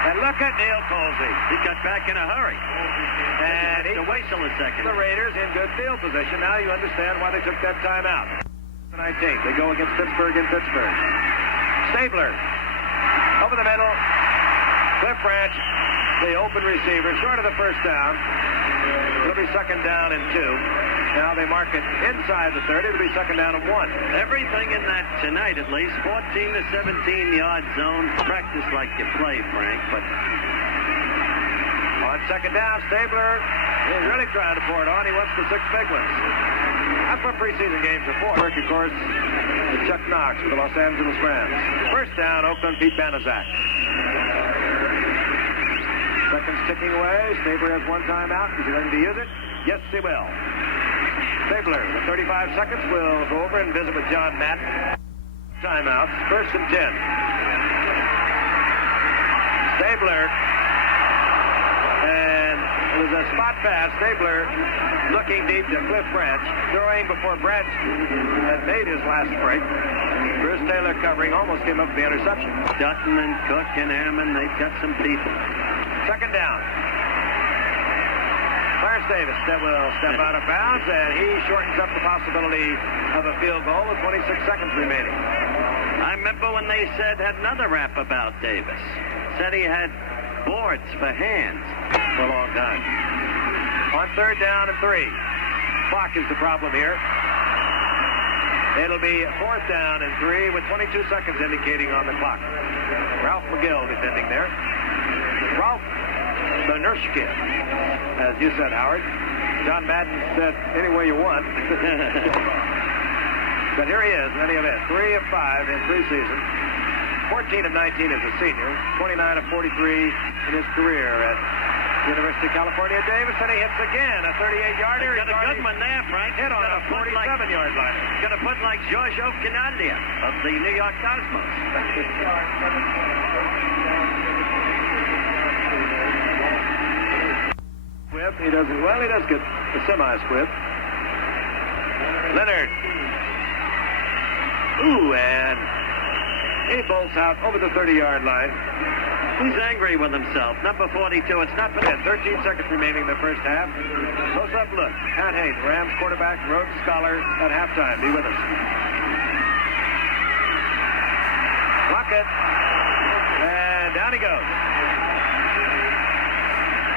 And look at Neil Colsey. He got back in a hurry. And he wait till a second. The Raiders in good field position. Now you understand why they took that time out. 19th. They go against Pittsburgh in Pittsburgh. Stabler. Over the middle. Cliff Branch. The open receiver. Short of the first down. It'll be second down and 2. Now they mark it inside the 30. It'll be second down and 1. Everything in that tonight, at least, 14 to 17-yard zone. Practice like you play, Frank, but... On second down, Stabler is really trying to pour it on. He wants the 6 big ones. That's what preseason games are for. Of course, Chuck Knox for the Los Angeles Rams. First down, Oakland, Pete Banaszak. Seconds ticking away. Stabler has one timeout. Is he going to use it? Yes, he will. Stabler, with 35 seconds, will go over and visit with John Madden. Timeouts, first and 10. Stabler, and it was a spot pass. Stabler looking deep to Cliff Branch, throwing before Branch had made his last break. Bruce Taylor covering, almost came up with the interception. Dutton and Cook and Hammond, they've got some people. Second down. Clarence Davis that will step out of bounds, and he shortens up the possibility of a field goal with 26 seconds remaining. I remember when they had another rap about Davis. Said he had boards for hands for a long time. On third down and 3. Clock is the problem here. It'll be fourth down and 3 with 22 seconds indicating on the clock. Ralph McGill defending there. Ralph Benershkin, as you said, Howard. John Madden said, any way you want. But here he is in any event. 3 of 5 in preseason. 14 of 19 as a senior. 29 of 43 in his career at University of California, Davis, and he hits again. A 38-yarder. Got a good one there, Frank. Hit on a 47-yard line. Got a foot like Giorgio Canaglia of the New York Cosmos. Squib. He does get a semi-squib. Leonard. Ooh, and he bolts out over the 30-yard line. He's angry with himself. Number 42. It's not for 13 seconds remaining in the first half. Close-up look. Pat Hain, Rams quarterback, Rhodes Scholar at halftime. Be with us. Lockett. And down he goes.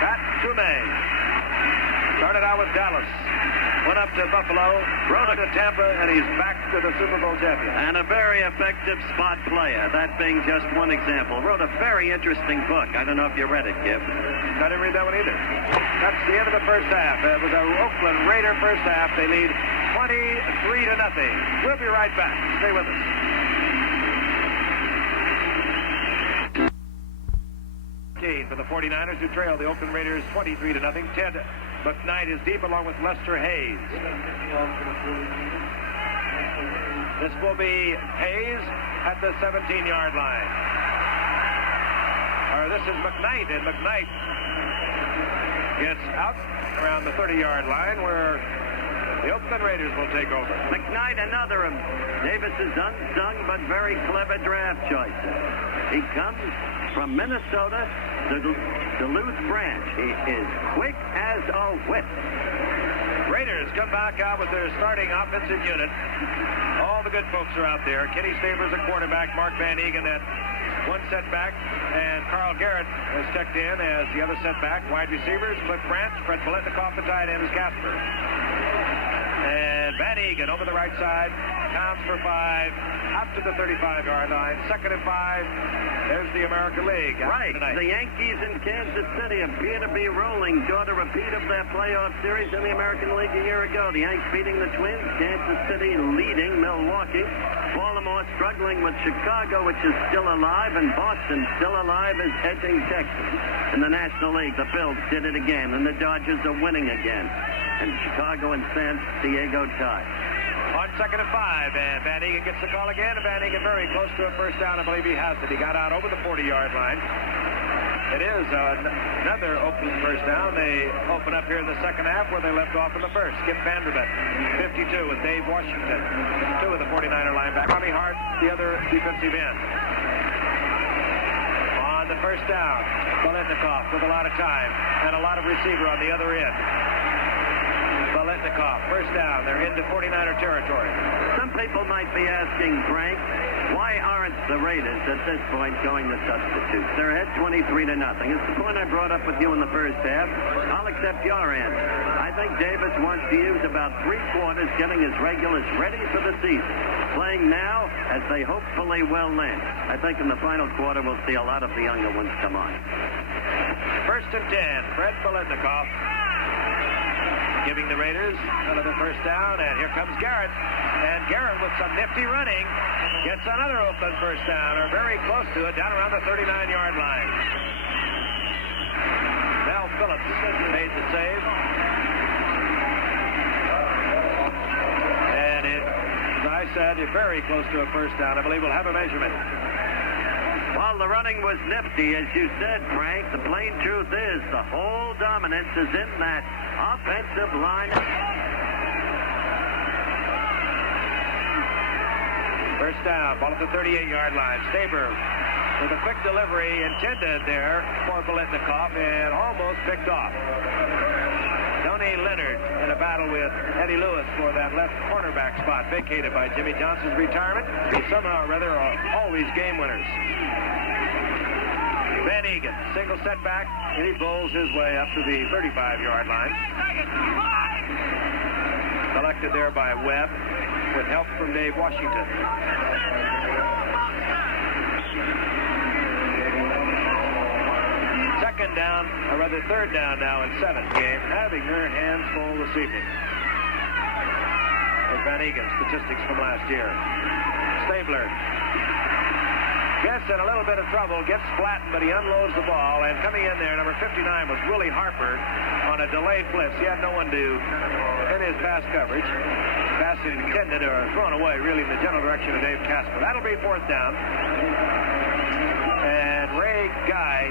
Pat Toomey. Started out with Dallas. Went up to Buffalo, rode to Tampa, and he's back to the Super Bowl champion. And a very effective spot player, that being just one example. Wrote a very interesting book. I don't know if you read it, Gibb. I didn't read that one either. That's the end of the first half. It was a Oakland Raider first half. They lead 23 to nothing. We'll be right back. Stay with us. For the 49ers, who trail the Oakland Raiders 23 to nothing. Ted McKnight is deep along with Lester Hayes. This will be Hayes at the 17-yard line. Or this is McKnight, and McKnight gets out around the 30-yard line where The Oakland Raiders will take over. McKnight, another of Davis's unsung but very clever draft choices. He comes from Minnesota to Duluth Branch. He is quick as a whip. Raiders come back out with their starting offensive unit. All the good folks are out there. Kenny Stabler's a quarterback. Mark Van Egan at one setback. And Carl Garrett has checked in as the other setback. Wide receivers, Cliff Branch, Fred Biletnikoff, the tight end is Casper. And Van Egan over the right side. Counts for 5. Up to the 35-yard line. 2nd and 5. There's the American League. Right. The Yankees in Kansas City appear to be rolling toward a repeat of their playoff series in the American League a year ago. The Yanks beating the Twins. Kansas City leading Milwaukee. Baltimore struggling with Chicago, which is still alive, and Boston still alive is edging Texas. In the National League, the Bills did it again, and the Dodgers are winning again. And Chicago and San Diego tie. On 2nd and 5, and Van Egan gets the call again, and Van Egan very close to a first down. I believe he has it. He got out over the 40-yard line. It is another Oakland first down. They open up here in the second half where they left off in the first. Skip Vanderbilt, 52 with Dave Washington. 2 of the 49er linebacker. Tommy Hart, the other defensive end. On the first down, Biletnikoff with a lot of time and a lot of receiver on the other end. Biletnikoff, first down. They're into 49er territory. Some people might be asking, Frank, why aren't the Raiders at this point going to substitutes? They're ahead 23-0. It's the point I brought up with you in the first half. I'll accept your answer. I think Davis wants to use about 3 quarters getting his regulars ready for the season. Playing now as they hopefully will then. I think in the final quarter we'll see a lot of the younger ones come on. 1st and 10. Fred Biletnikoff giving the Raiders another first down, and here comes Garrett. And Garrett with some nifty running gets another Oakland first down, or very close to it, down around the 39-yard line. Mel Phillips made the save. And it, as I said, very close to a first down. I believe we'll have a measurement. While the running was nifty, as you said, Frank, the plain truth is the whole dominance is in that offensive line. First down, ball at the 38-yard line. Stabler with a quick delivery intended there for Biletnikoff and almost picked off. Tony Leonard in a battle with Eddie Lewis for that left cornerback spot vacated by Jimmy Johnson's retirement. They somehow or other are always game winners. Van Egan, single setback, and he bowls his way up to the 35-yard line. Selected there by Webb with help from Dave Washington. Second down, or rather third down now in 7th game, having their hands full this evening. With Van Egan, statistics from last year. Stabler gets in a little bit of trouble, gets flattened, but he unloads the ball, and coming in there, number 59 was Willie Harper on a delayed blitz. He had no one to in his pass coverage. Pass intended or thrown away, really, in the general direction of Dave Casper. That'll be 4th down. And Ray Guy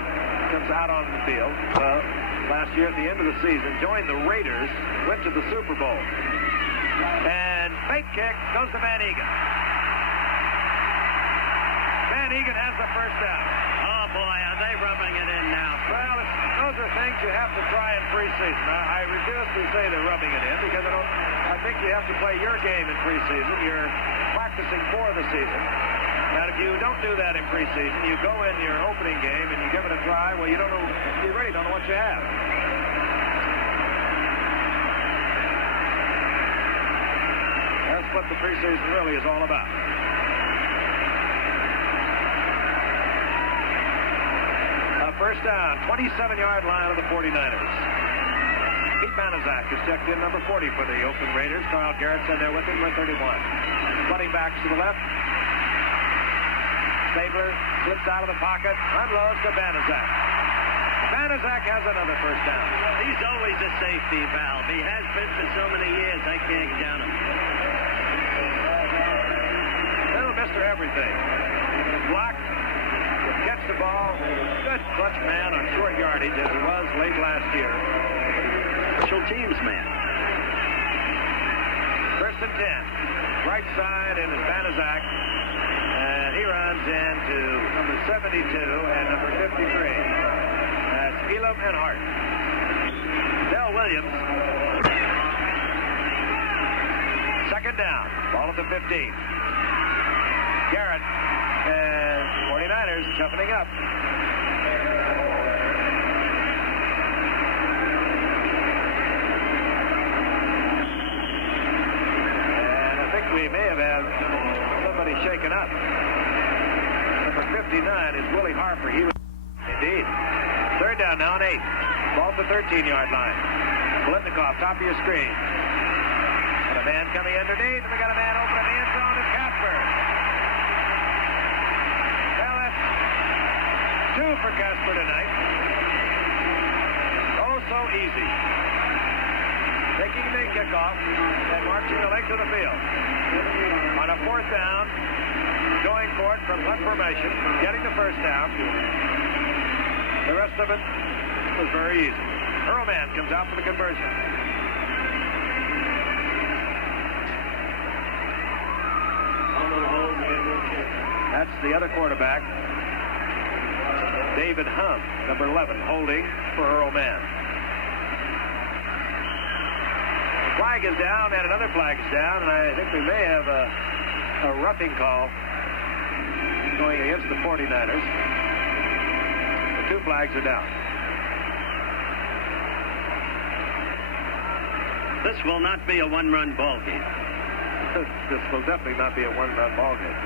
comes out on the field. Last year at the end of the season, joined the Raiders, went to the Super Bowl. And fake kick goes to Van Egan. Van Egan has the first down. Oh, boy, are they rubbing it in now? Well, those are things you have to try in preseason. I refuse to say they're rubbing it in because I think you have to play your game in preseason. You're practicing for the season. And if you don't do that in preseason, you go in your opening game and you give it a try, well, you really don't know what you have. That's what the preseason really is all about. First down, 27-yard line of the 49ers. Pete Banaszak is checked in, number 40 for the Oakland Raiders. Carl Garrett's in there with him, with 31. Running backs to the left. Stabler slips out of the pocket, unloads to Banaszak. Banaszak has another first down. He's always a safety valve. He has been for so many years, I can't count him. Little Mr. Everything. Block. Gets the ball. Good clutch man on short yardage as he was late last year. Special teams man. First and 10. Right side in is Banaszak. And he runs into number 72 and number 53. That's Elam and Hart. Del Williams. Second down. Ball at the 15. Garrett and 49ers toughening up. And I think we may have had somebody shaken up. Number 59 is Willie Harper. He was indeed. Third down now and 8. Ball at the 13-yard line. Blitnikoff, top of your screen. Got a man coming underneath. We got a man open in the end zone. It's Casper. Well, that's 2 for Casper tonight. Oh, so easy. Taking the kickoff and marching the length of the field. On a 4th down, going for it from punt formation, getting the first down. The rest of it was very easy. Earlman comes out for the conversion. That's the other quarterback, David Hunt, number 11, holding for Earlman. The flag is down, and another flag is down, and I think we may have a roughing call going against the 49ers. The 2 flags are down. This will not be a one-run ball game. This will definitely not be a one-run ball game.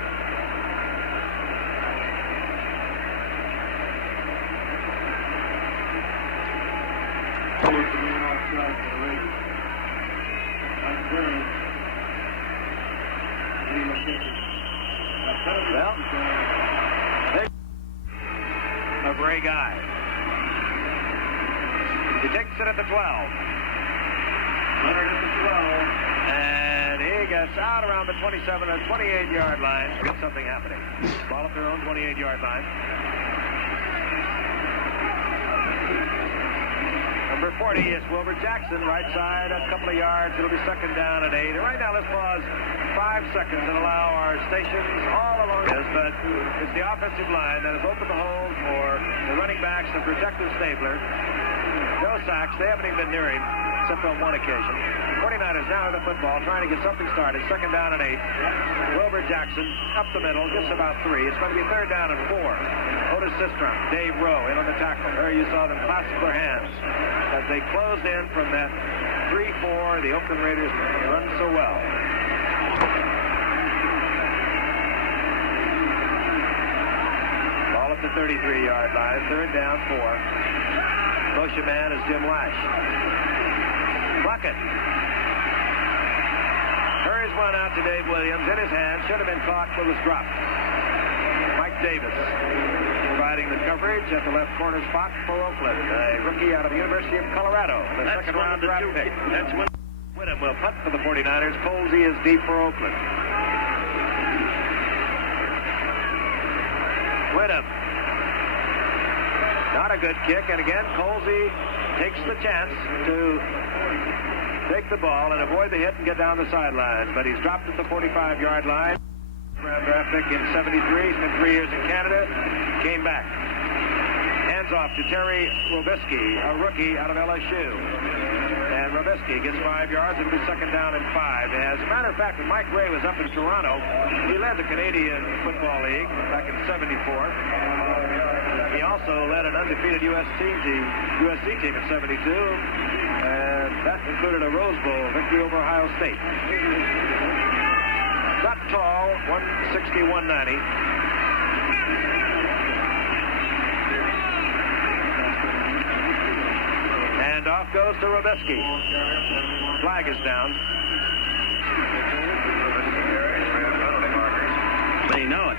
Well, a gray guy. He takes it at the 12. Leonard at the 12. And he gets out around the 27 or 28-yard line. Get something happening. Ball at their own 28-yard line. Number 40 is Wilbur Jackson, right side, a couple of yards. It'll be second down and 8. And right now, let's pause 5 seconds and allow our stations all along this. But it's the offensive line that has opened the hole for the running backs and protective Stabler. No sacks. They haven't even been near him, except on one occasion. 49ers now have the football, trying to get something started. Second down and 8. Wilbur Jackson up the middle, just about 3. It's going to be third down and 4. Otis Sistrom, Dave Rowe in on the tackle. There you saw them clasp their hands as they closed in from that 3-4 the Oakland Raiders run so well. Ball at the 33-yard line. Third down, 4. Motion man is Jim Lash. Bucket. Hurries one out to Dave Williams in his hand. Should have been caught, but was dropped. Mike Davis providing the coverage at the left corner spot for Oakland. A rookie out of the University of Colorado. The second round draft pick. That's one. Whittam will punt for the 49ers. Colsey is deep for Oakland. Whittam. Not a good kick, and again, Colsey takes the chance to take the ball and avoid the hit and get down the sidelines, but he's dropped at the 45-yard line. Round draft pick in 73, spent 3 years in Canada, came back. Hands off to Terry Robisky, a rookie out of LSU. And Robisky gets 5 yards. It'll be second down and 5. As a matter of fact, when Mike Ray was up in Toronto, he led the Canadian Football League back in 74. He also led an undefeated USC team in 72, and that included a Rose Bowl victory over Ohio State. Not tall, 160, 190. And off goes to Robisky. Flag is down. They know it.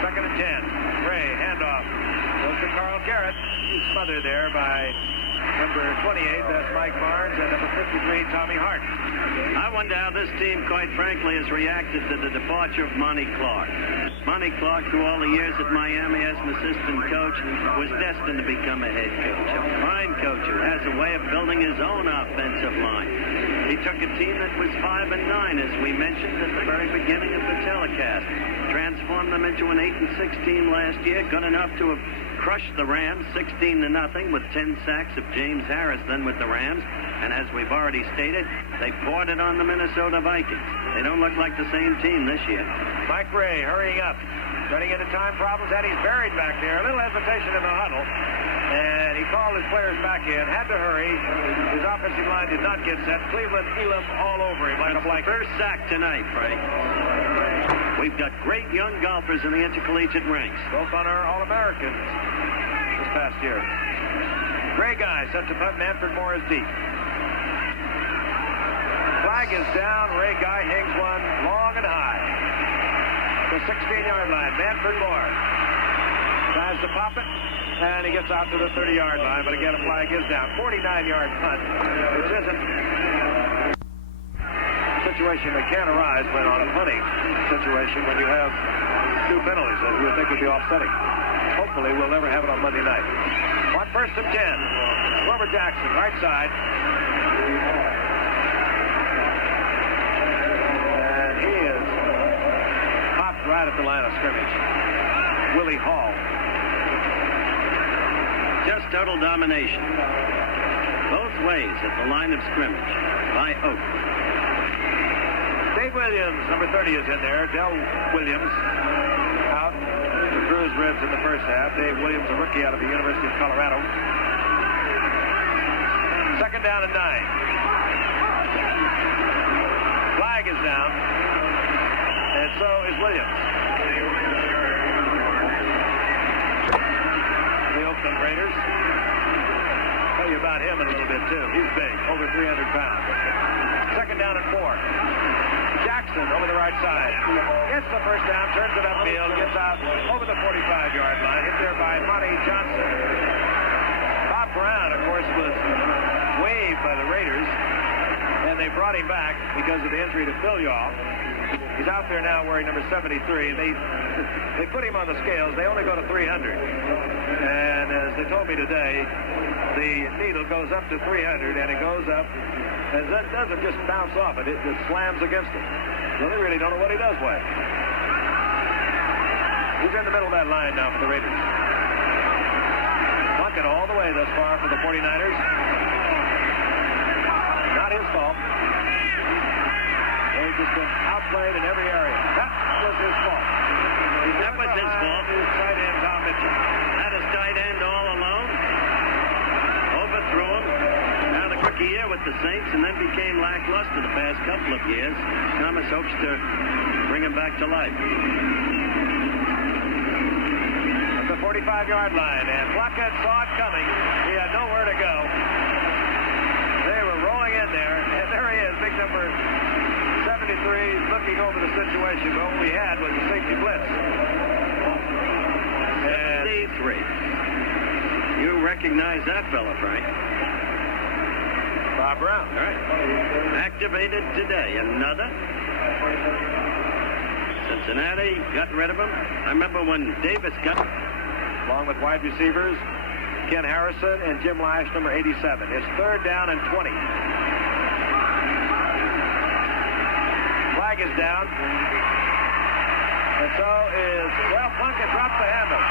Second and 10. Ray, handoff. Goes to Carl Garrett. He's smothered there by number 28, that's Mike Barnes, and number 53, Tommy Hart. I wonder how this team, quite frankly, has reacted to the departure of Monty Clark. Monty Clark, through all the years at Miami as an assistant coach, was destined to become a head coach. A fine coach who has a way of building his own offensive line. He took a team that was 5-9, as we mentioned at the very beginning of the telecast. Transformed them into an 8-6 team last year, good enough to have crushed the Rams 16-0 with 10 sacks of James Harris then with the Rams. And as we've already stated, they poured it on the Minnesota Vikings. They don't look like the same team this year. Mike Ray hurrying up, running into time problems, and he's buried back there. A little hesitation in the huddle. And he called his players back in, had to hurry. His offensive line did not get set. Cleveland, Elam all over him like a blanket. First sack tonight, Frank. We've got great young golfers in the intercollegiate ranks. Both on our All-Americans this past year. Gray guy set to punt. Manfred Moore is deep. Flag is down. Ray Guy hangs one long and high. The 16-yard line. Manfred Moore tries to pop it, and he gets out to the 30-yard line. But again, a flag is down. 49-yard punt, which isn't a situation that can arise when on a punting situation when you have two penalties that you would think would be offsetting. Hopefully, we'll never have it on Monday night. On 1st and 10, Grover Jackson, right side. Right at the line of scrimmage. Willie Hall. Just total domination. Both ways at the line of scrimmage by Oakland. Dave Williams, number 30, is in there. Del Williams out with bruised ribs in the first half. Dave Williams, a rookie out of the University of Colorado. 2nd down and 9. Flag is down. And so is Williams. The Oakland Raiders. Tell you about him in a little bit, too. He's big, over 300 pounds. 2nd down and 4. Jackson over the right side. Gets the first down, turns it upfield, gets out over the 45-yard line. Hit there by Monty Johnson. Bob Brown, of course, was waived by the Raiders. And they brought him back because of the injury to Phil Yaw. He's out there now wearing number 73. They put him on the scales. They only go to 300. And as they told me today, the needle goes up to 300, and it goes up. And that doesn't just bounce off it. It just slams against it. So they really don't know what he does weigh. He's in the middle of that line now for the Raiders. Plunkett all the way thus far for the 49ers. Not his fault. He's just been outplayed in every area. That was his fault. That was his fault. His tight end, Tom Mitchell. Had his tight end all alone. Overthrew him. Now the rookie year with the Saints, and then became lackluster the past couple of years. Thomas hopes to bring him back to life. At the 45-yard line, and Plunkett saw it coming. He had nowhere to go. They were rolling in there, and there he is, big number 73, looking over the situation. But what we had was a safety blitz. 73. You recognize that fella, Frank. Bob Brown. All right. Activated today. Another. Cincinnati got rid of him. I remember when Davis got... Along with wide receivers, Ken Harrison and Jim Lash, number 87. It's 3rd down and 20. Flag is down. And so is, well, Plunkett dropped the handle.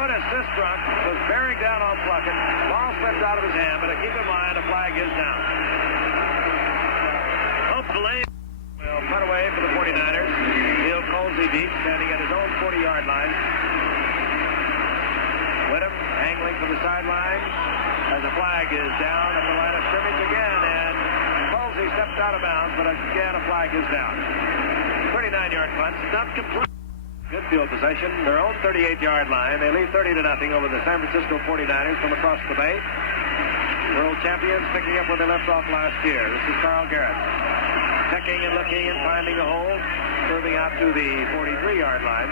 Notice this drunk was bearing down on Plunkett. Ball slipped out of his hand, but keep in mind, the flag is down. Hopefully. Well, cut away for the 49ers. Neil Colsey deep, standing at his own 40-yard line. Whittam angling from the sideline as the flag is down at the line of scrimmage again, and Colsey stepped out of bounds, but again a flag is down. 39-yard punt, not complete. Good field possession, their own 38-yard line. They lead 30-0 over the San Francisco 49ers from across the bay. World champions picking up where they left off last year. This is Carl Garrett. Checking and looking and finding the hole, moving out to the 43-yard line.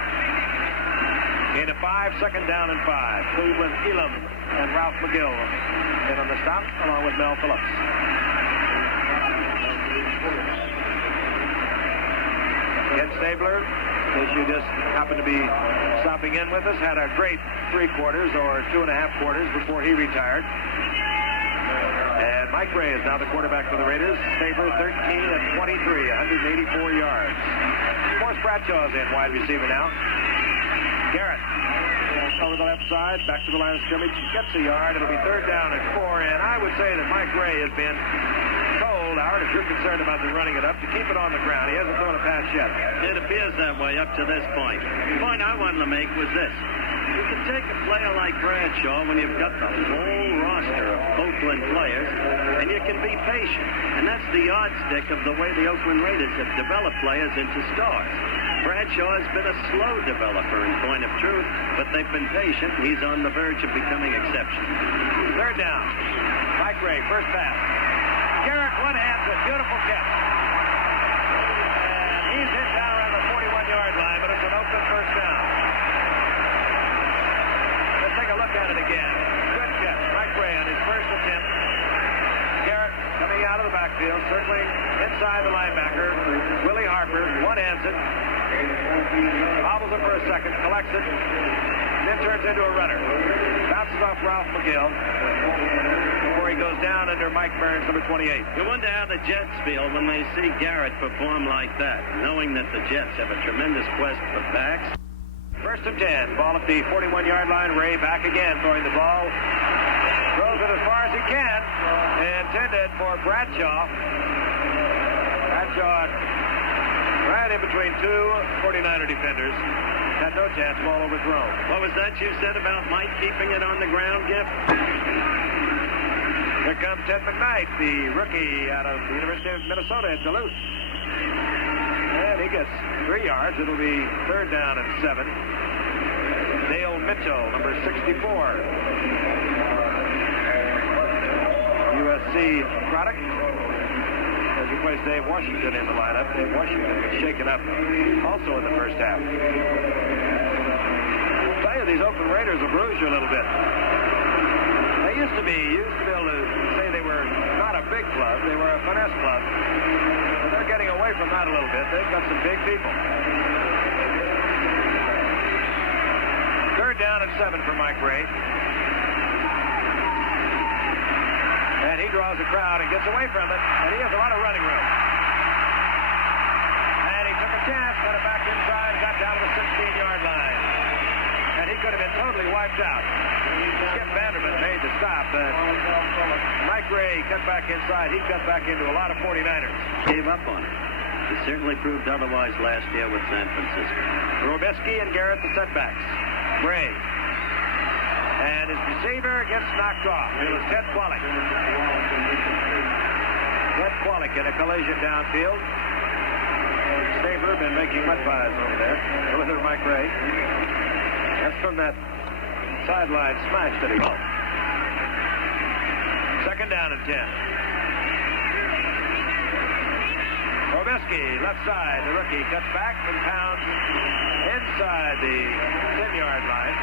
Gain of 5, 2nd down and 5. Cleveland, Elam, and Ralph McGill in on the stop, along with Mel Phillips. Ken Stabler, as you just happened to be stopping in with us, had a great 3 quarters or 2.5 quarters before he retired. And Mike Ray is now the quarterback for the Raiders. Staver 13 of 23, 184 yards. Morris Bradshaw's in wide receiver now. Garrett over the left side, back to the line of scrimmage. Gets a yard. It'll be 3rd down and 4. And I would say that Mike Ray has been told, Howard, if you're concerned about them running it up, to keep it on the ground. He hasn't thrown a pass yet. It appears that way up to this point. The point I wanted to make was this. You can take a player like Bradshaw when you've got the whole roster of Oakland players, and you can be patient. And that's the yardstick of the way the Oakland Raiders have developed players into stars. Bradshaw has been a slow developer in point of truth, but they've been patient. He's on the verge of becoming exceptional. 3rd down. Mike Ray, first pass. Garrett one-hands it. Beautiful catch. And he's hit down around the 41-yard line, but it's an Oakland first down. Let's take a look at it again. Good catch. Mike Ray on his first attempt. Garrett coming out of the backfield, circling inside the linebacker. Willie Harper one-hands it. Bobbles it for a second, collects it, then turns into a runner. Bounces off Ralph McGill before he goes down under Mike Burns, number 28. You wonder how the Jets feel when they see Garrett perform like that, knowing that the Jets have a tremendous quest for backs. 1st and 10. Ball at the 41-yard line. Ray back again, throwing the ball. Throws it as far as he can. Intended for Bradshaw. Bradshaw right in between 2 49er defenders. Had no chance. Ball overthrown. What was that you said about Mike keeping it on the ground, Giff? Here comes Ted McKnight, the rookie out of the University of Minnesota at Duluth. And he gets 3 yards. It'll be 3rd down and 7. Dale Mitchell, number 64. USC product. As he plays Dave Washington in the lineup. Dave Washington was shaken up also in the first half. I'll tell you, these Oakland Raiders will bruise you a little bit. They used to be able to say they were not a big club. They were a finesse club. But they're getting away from that a little bit. They've got some big people. 3rd down and 7 for Mike Ray. And he draws a crowd and gets away from it. And he has a lot of running room. And he took a chance, got it back inside, got down to the 16-yard line. And he could have been totally wiped out. Skip Vanderman made the stop. Mike Ray cut back inside. He cut back into a lot of 49ers. Gave up on it. He certainly proved otherwise last year with San Francisco. Robisky and Garrett the setbacks. Ray. And his receiver gets knocked off. It was Ted Qualick. Ted Qualick in a collision downfield. Staver been making mud pies over there. Over to Mike Ray. That's from that sideline smash that he called. 2nd down and 10. Robisky, left side. The rookie cuts back and pounds inside the 10-yard line.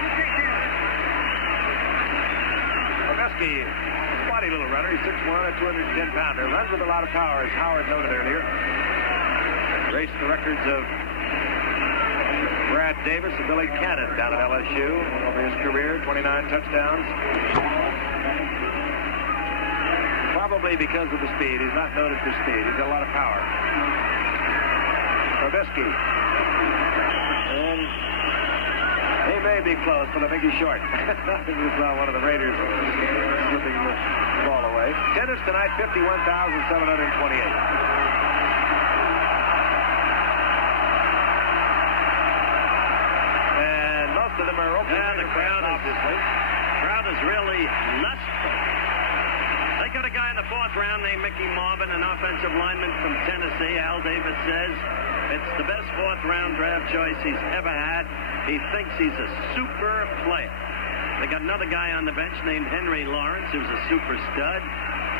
Robisky, spotty little runner. He's 6'1", a 210-pounder. Runs with a lot of power, as Howard noted earlier. Raced the records of Brad Davis and Billy Cannon down at LSU over his career, 29 touchdowns. Probably because of the speed. He's not noted for speed. He's got a lot of power. Robisky. And he may be close, but I think he's short. This is one of the Raiders slipping the ball away. Tennis tonight, 51,728. Of them are open. Yeah, the crowd is really lustful. They got a guy in the 4th round named Mickey Marvin, an offensive lineman from Tennessee. Al Davis says it's the best 4th round draft choice he's ever had. He thinks he's a super player. They got another guy on the bench named Henry Lawrence, who's a super stud.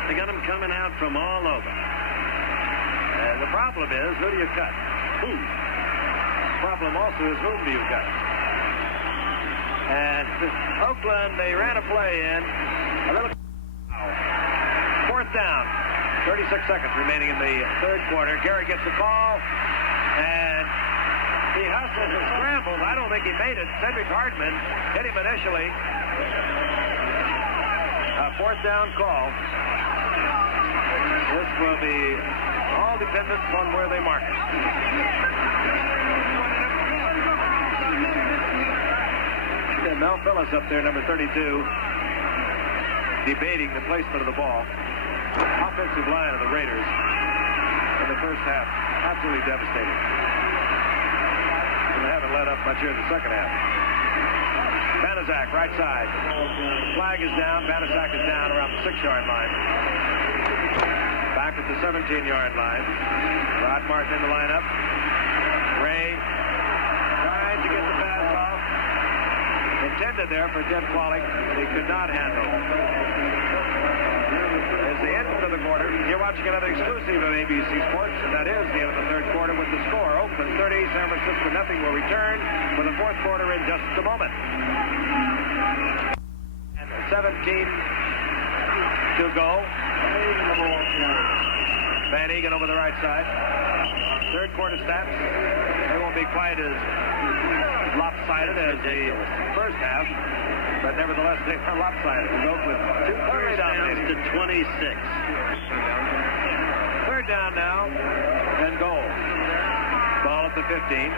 They got him coming out from all over. And the problem is, who do you cut? Whom? The problem also is, whom do you cut? And Oakland, they ran a play in. A little 4th down. 36 seconds remaining in the 3rd quarter. Gary gets the call. And he hustles and scrambles. I don't think he made it. Cedric Hardman hit him initially. A fourth down call. This will be all dependent on where they mark it. Yeah, Mel Phillips up there, number 32, debating the placement of the ball. Offensive line of the Raiders in the first half, absolutely devastating. And they haven't let up much here in the second half. Banaszak, right side. Flag is down. Banaszak is down around the 6-yard line. Back at the 17-yard line. Rod Martin in the lineup. Ray trying to get the pass off. Intended there for Ted Kwalik, but he could not handle. As the end of the quarter, you're watching another exclusive of ABC Sports, and that is the end of the third quarter with the score. Oakland 30, San Francisco nothing. Will return for the fourth quarter in just a moment. And 17 to go. Van Egan over the right side. Third quarter stats. They won't be quite as lopsided as the first half, but nevertheless they are lopsided. Oakland totally dominating to 26. Third down now and goal. Ball at the 15.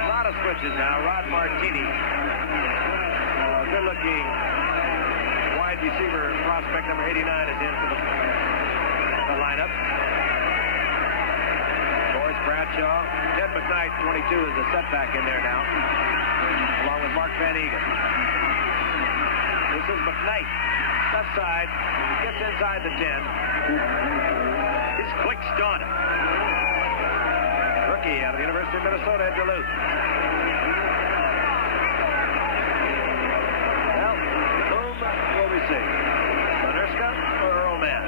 A lot of switches now. Rod Martini, good-looking wide receiver prospect number 89 is in for the lineup. Boris Bradshaw. Ted McKnight, 22, is a setback in there now, along with Mark Van Egan. This is McKnight. Left side. Gets inside the 10. He's quick starter. Rookie out of the University of Minnesota at Duluth. Well, whom will we see? Manerska or Earl Mann?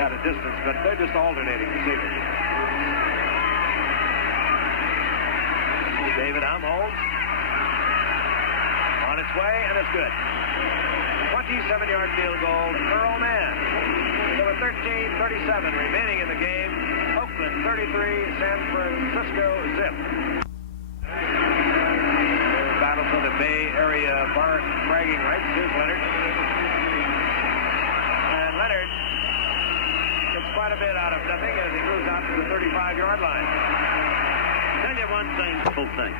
At a distance, but they're just alternating receivers. David Umholtz on its way, and it's good. 27-yard field goal, Earl Mann. So with 13:37 remaining in the game, Oakland 33, San Francisco zip. Battle for the Bay Area bragging rights. Here's Leonard. And Leonard gets quite a bit out of nothing as he moves out to the 35-yard line. Tell you one full thing.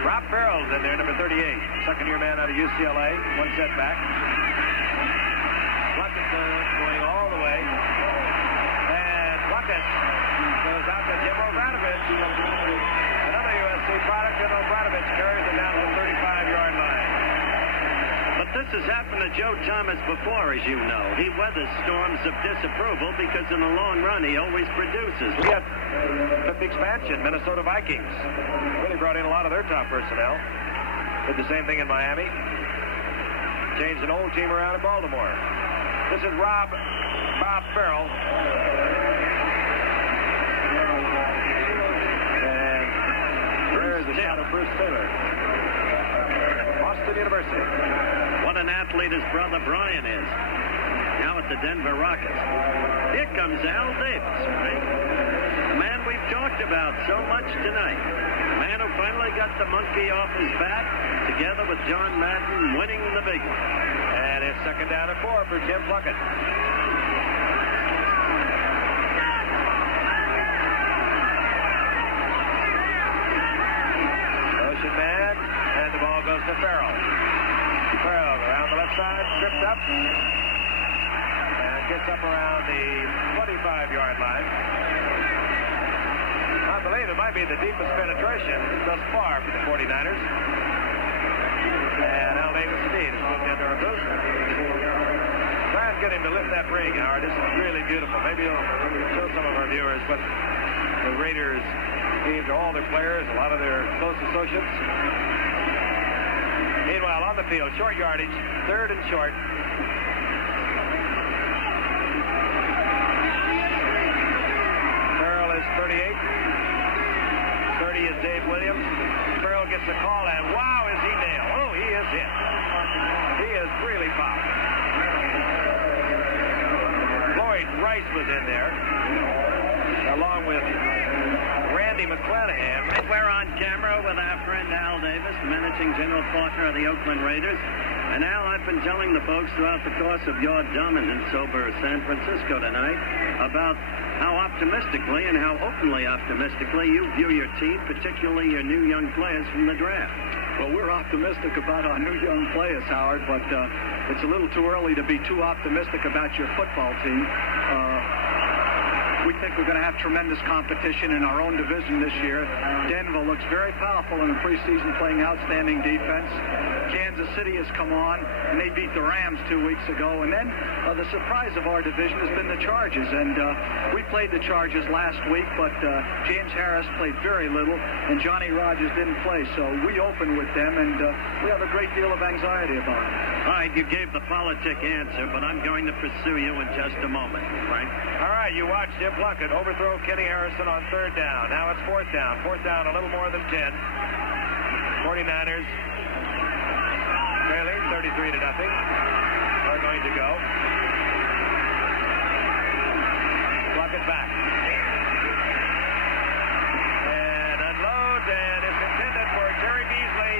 Rob Farrell's in there, number 38. Second-year man out of UCLA. One setback. Plunkett going all the way. And Plunkett goes out to Jim Obradovic. Another USC product, and Obradovic carries it down to the 35-yard line. But this has happened to Joe Thomas before, as you know. He weathers storms of disapproval because in the long run he always produces. We got the expansion, Minnesota Vikings. Really brought in a lot of their top personnel. Did the same thing in Miami. Changed an old team around in Baltimore. This is Bob Farrell. And there's the shot of Bruce Taylor. Boston University. What an athlete his brother Brian is. Now at the Denver Rockets. Here comes Al Davis, right? The man we've talked about so much tonight. The man who finally got the monkey off his back, together with John Madden, winning the big one. And it's second down and 4 for Jim Plunkett. Motion man, and the ball goes to Farrell. Farrell around the left side, tripped up, and gets up around the 25-yard line. I believe it might be the deepest penetration thus far for the 49ers. And Al Davis indeed has moved into a booth. Try and get him to lift that ring, Howard. This is really beautiful. Maybe you'll show some of our viewers what the Raiders gave to all their players, a lot of their close associates. Meanwhile, on the field, short yardage, third and short. Farrell is 38. 30 is Dave Williams. Farrell gets the call, and wow, is he nailed. Oh, he is hit. He is really popped. Lloyd Rice was in there, along with Randy Randy McClanahan. We're on camera with our friend Al Davis, the managing general partner of the Oakland Raiders. And Al, I've been telling the folks throughout the course of your dominance over San Francisco tonight about how optimistically and how openly optimistically you view your team, particularly your new young players from the draft. Well, we're optimistic about our new young players, Howard, but it's a little too early to be too optimistic about your football team. We think we're going to have tremendous competition in our own division this year. Denver looks very powerful in the preseason, playing outstanding defense. Kansas City has come on, and they beat the Rams 2 weeks ago. And then the surprise of our division has been the Chargers. And we played the Chargers last week, but James Harris played very little, and Johnny Rodgers didn't play. So we open with them, and we have a great deal of anxiety about it. All right, you gave the politic answer, but I'm going to pursue you in just a moment, Frank. All right, you watch Jim Plunkett overthrow Kenny Harrison on 3rd down. Now it's 4th down. 4th down, a little more than 10. 49ers trailing 33-0 are going to go. Plunkett back. And unloads, and it's intended for Terry Beasley,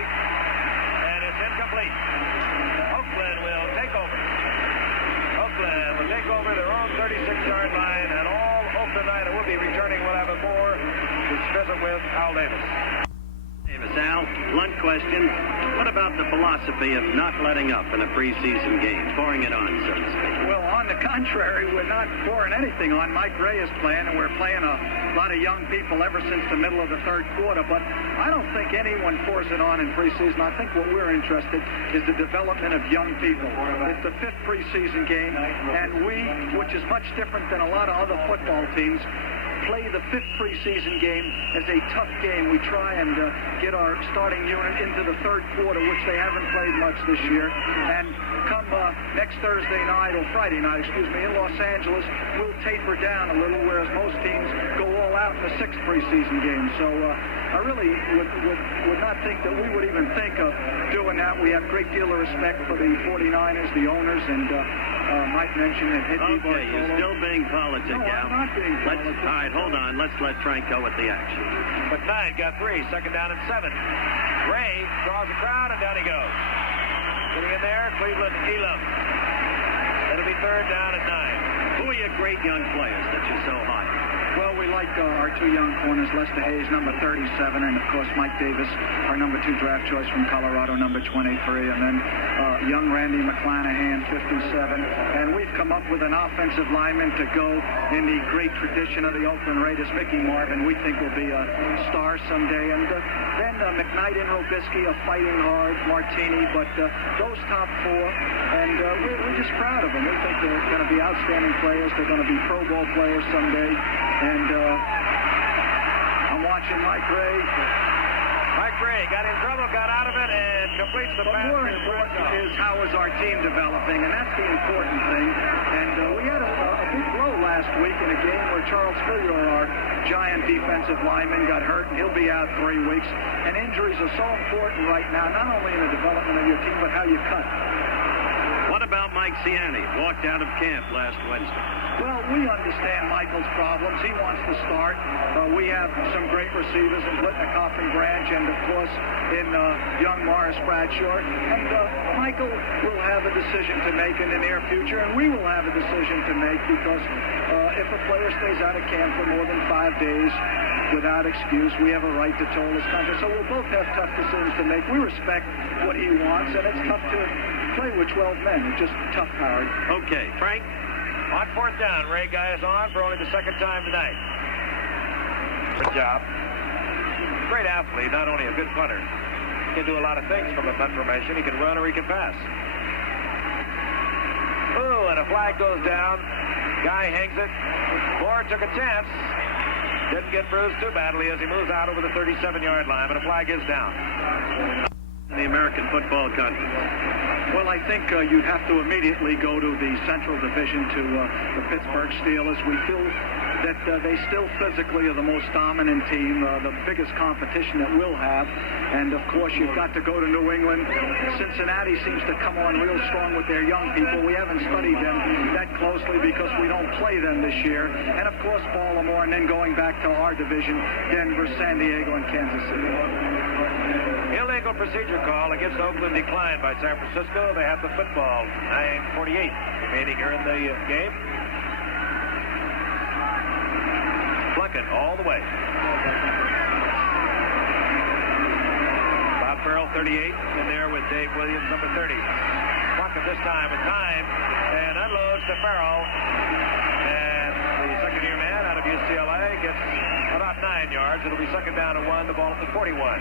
and it's incomplete. Oakland will take over. Oakland will take over their own 36-yard line, and all Oakland United will be returning. We'll have a more visit with Al Davis. Al, blunt question. What about the philosophy of not letting up in a preseason game, pouring it on, so to speak? Well, on the contrary, we're not pouring anything on. Mike Ray is playing, and we're playing a lot of young people ever since the middle of the 3rd quarter. But I don't think anyone pours it on in preseason. I think what we're interested is the development of young people. It's the 5th preseason game, and we, which is much different than a lot of other football teams, play the 5th preseason game as a tough game. We try and get our starting unit into the 3rd quarter, which they haven't played much this year. And come next Thursday night, or Friday night, in Los Angeles, we'll taper down a little, whereas most teams go all out in the 6th preseason game. So I really would not think that we would even think of doing that. We have a great deal of respect for the 49ers, the owners, and Mike mentioned that Eddie Bartolo. Okay, you're still being politic, No, Al. I'm not being politic. All right, hold on. Let's let Frank go with the action. But 9 got 3. 2nd down and 7. Ray draws the crowd, and down he goes. Getting in there, Cleveland Elam. It'll be 3rd down and 9. Who are your great young players that you're so high? Well, we like our 2 young corners, Lester Hayes, number 37, and, of course, Mike Davis, our number 2 draft choice from Colorado, number 23, and then young Randy McClanahan, 57. And we've come up with an offensive lineman to go in the great tradition of the Oakland Raiders, Mickey Marvin. We think will be a star someday. And then McKnight and Robisky are fighting hard, Martini, but those top 4, and we're just proud of them. We think they're going to be outstanding players. They're going to be Pro Bowl players someday. And I'm watching Mike Ray. Mike Ray got in trouble, got out of it, and completes the pass. But more important is how is our team developing, and that's the important thing. And we had a big blow last week in a game where Charles Fillure, our giant defensive lineman, got hurt, and he'll be out 3 weeks. And injuries are so important right now, not only in the development of your team, but how you cut. What about Mike Ciani? Walked out of camp last Wednesday. Well, we understand Michael's problems. He wants to start. We have some great receivers in Blitnikoff and Branch, and, of course, in young Morris Bradshaw. And Michael will have a decision to make in the near future, and we will have a decision to make because if a player stays out of camp for more than 5 days without excuse, we have a right to toll his contract. So we'll both have tough decisions to make. We respect what he wants, and it's tough to play with 12 men. It's just tough, Howard. Okay, Frank? On 4th down, Ray Guy is on for only the 2nd time tonight. Good job. Great athlete, not only a good punter. He can do a lot of things from a punt formation. He can run or he can pass. Ooh, and a flag goes down. Guy hangs it. Moore took a chance. Didn't get bruised too badly as he moves out over the 37-yard line, but a flag is down. The the American Football Conference? Well, I think you'd have to immediately go to the Central Division to the Pittsburgh Steelers. We feel that they still physically are the most dominant team, the biggest competition that we'll have. And, of course, you've got to go to New England. Cincinnati seems to come on real strong with their young people. We haven't studied them that closely because we don't play them this year. And, of course, Baltimore, and then going back to our division, Denver, San Diego, and Kansas City. Illegal procedure call against Oakland declined by San Francisco. They have the football. 9:48 remaining here in the game. Plunkett all the way. Bob Farrell, 38, in there with Dave Williams, number 30. Plunkett this time with time, and unloads to Farrell. And the second-year man out of UCLA gets about 9 yards. It'll be second down and 1, the ball at the 41.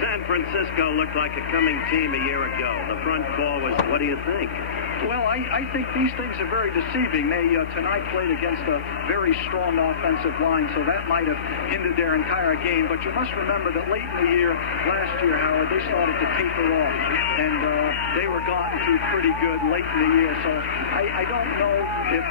San Francisco looked like a coming team a year ago. The front four was, what do you think? Well, I think these things are very deceiving. They tonight played against a very strong offensive line, so that might have hindered their entire game. But you must remember that late in the year, last year, Howard, they started to taper off, and they were gotten through pretty good late in the year. So I don't know if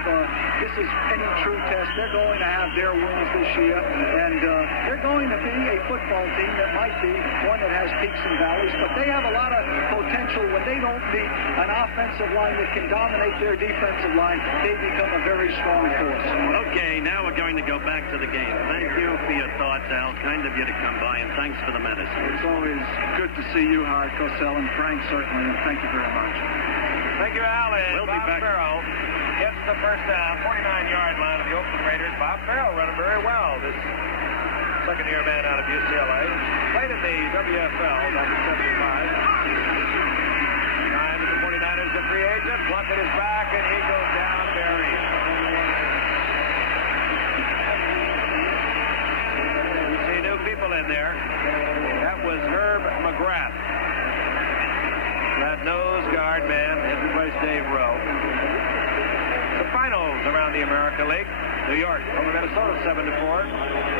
this is any true test. They're going to have their wins this year, and they're going to be a football team that might be one that has peaks and valleys, but they have a lot of potential. When they don't meet an offensive line that can dominate their defensive line, they become a very strong force. Okay, now we're going to go back to the game. Thank you for your thoughts, Al. Kind of you to come by, and thanks for the medicine. It's always good to see you, Howard Cosell, and Frank certainly, and thank you very much. Thank you, Al. And We'll Bob be back. Farrell gets the first down, 49-yard line of the Oakland Raiders. Bob Farrell running very well. This second-year man out of UCLA. Played in the WFL back in 75. Time as the 49ers, a free agent. Plunkett is back, and he goes down buried. You see new people in there. That was Herb McGrath. That nose guard man has replaced Dave Rowe. The finals around the America League. New York over Minnesota 7-4.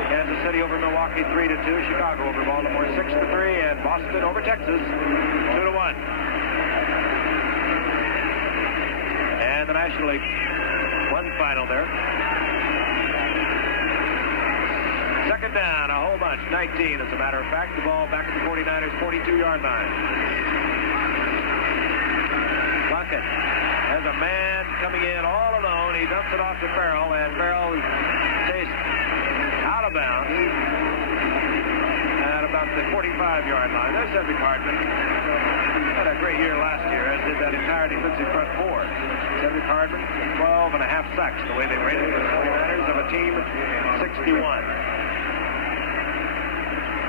Kansas City over Milwaukee 3-2. Chicago over Baltimore 6-3. And Boston over Texas 2-1. And the National League one final there. Second down, a whole bunch. 19 as a matter of fact. The ball back at the 49ers 42-yard line. Plunkett has a man coming in all alone. He dumps it off to Farrell, and Farrell is chased out of bounds at about the 45-yard line. There's Cedric Hardman. Had a great year last year, as did that entire defensive front four. Cedric Hardman, 12 and a half sacks, the way they rated the 49ers of a team 61.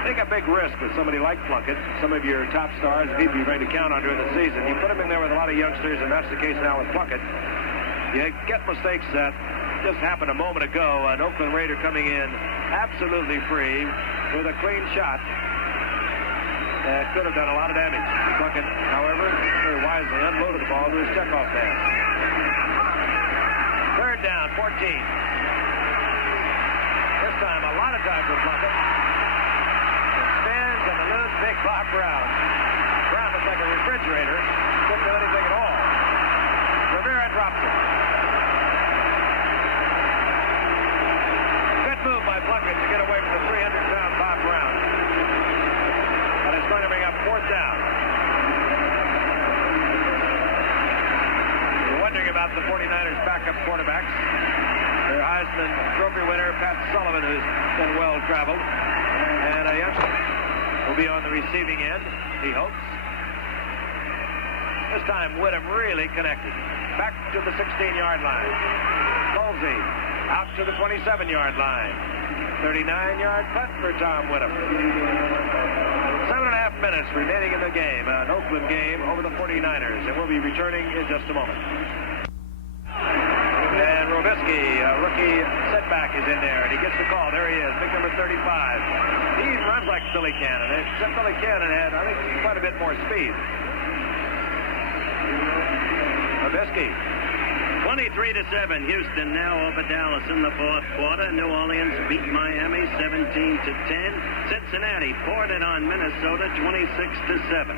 Take a big risk with somebody like Plunkett, some of your top stars, people you're going to count on during the season. You put them in there with a lot of youngsters, and that's the case now with Plunkett. You get mistakes that just happened a moment ago. An Oakland Raider coming in absolutely free with a clean shot. Could have done a lot of damage. Plunkett, however, very wisely unloaded the ball to his checkoff man. Third down, 14. This time, a lot of time for Plunkett. And the loose big Bob Brown. Brown looks like a refrigerator. Couldn't do anything at all. Rivera drops it. Good move by Plunkett to get away from the 300-pound Bob Brown. And it's going to bring up fourth down. You're wondering about the 49ers backup quarterbacks. Their Heisman Trophy winner, Pat Sullivan, who's been well-traveled. And a youngster will be on the receiving end, he hopes. This time, Whittam really connected. Back to the 16-yard line. Colsey out to the 27-yard line. 39-yard putt for Tom Whittam. 7.5 minutes remaining in the game. An Oakland game over the 49ers. And we'll be returning in just a moment. And Robisky, a rookie setback, is in there, and he gets the call. There he is, big number 35. He runs like Billy Cannon, except Billy Cannon had, I think, quite a bit more speed. Robisky. 23-7. Houston now over Dallas in the fourth quarter. New Orleans beat Miami 17-10. Cincinnati poured it on Minnesota 26-7.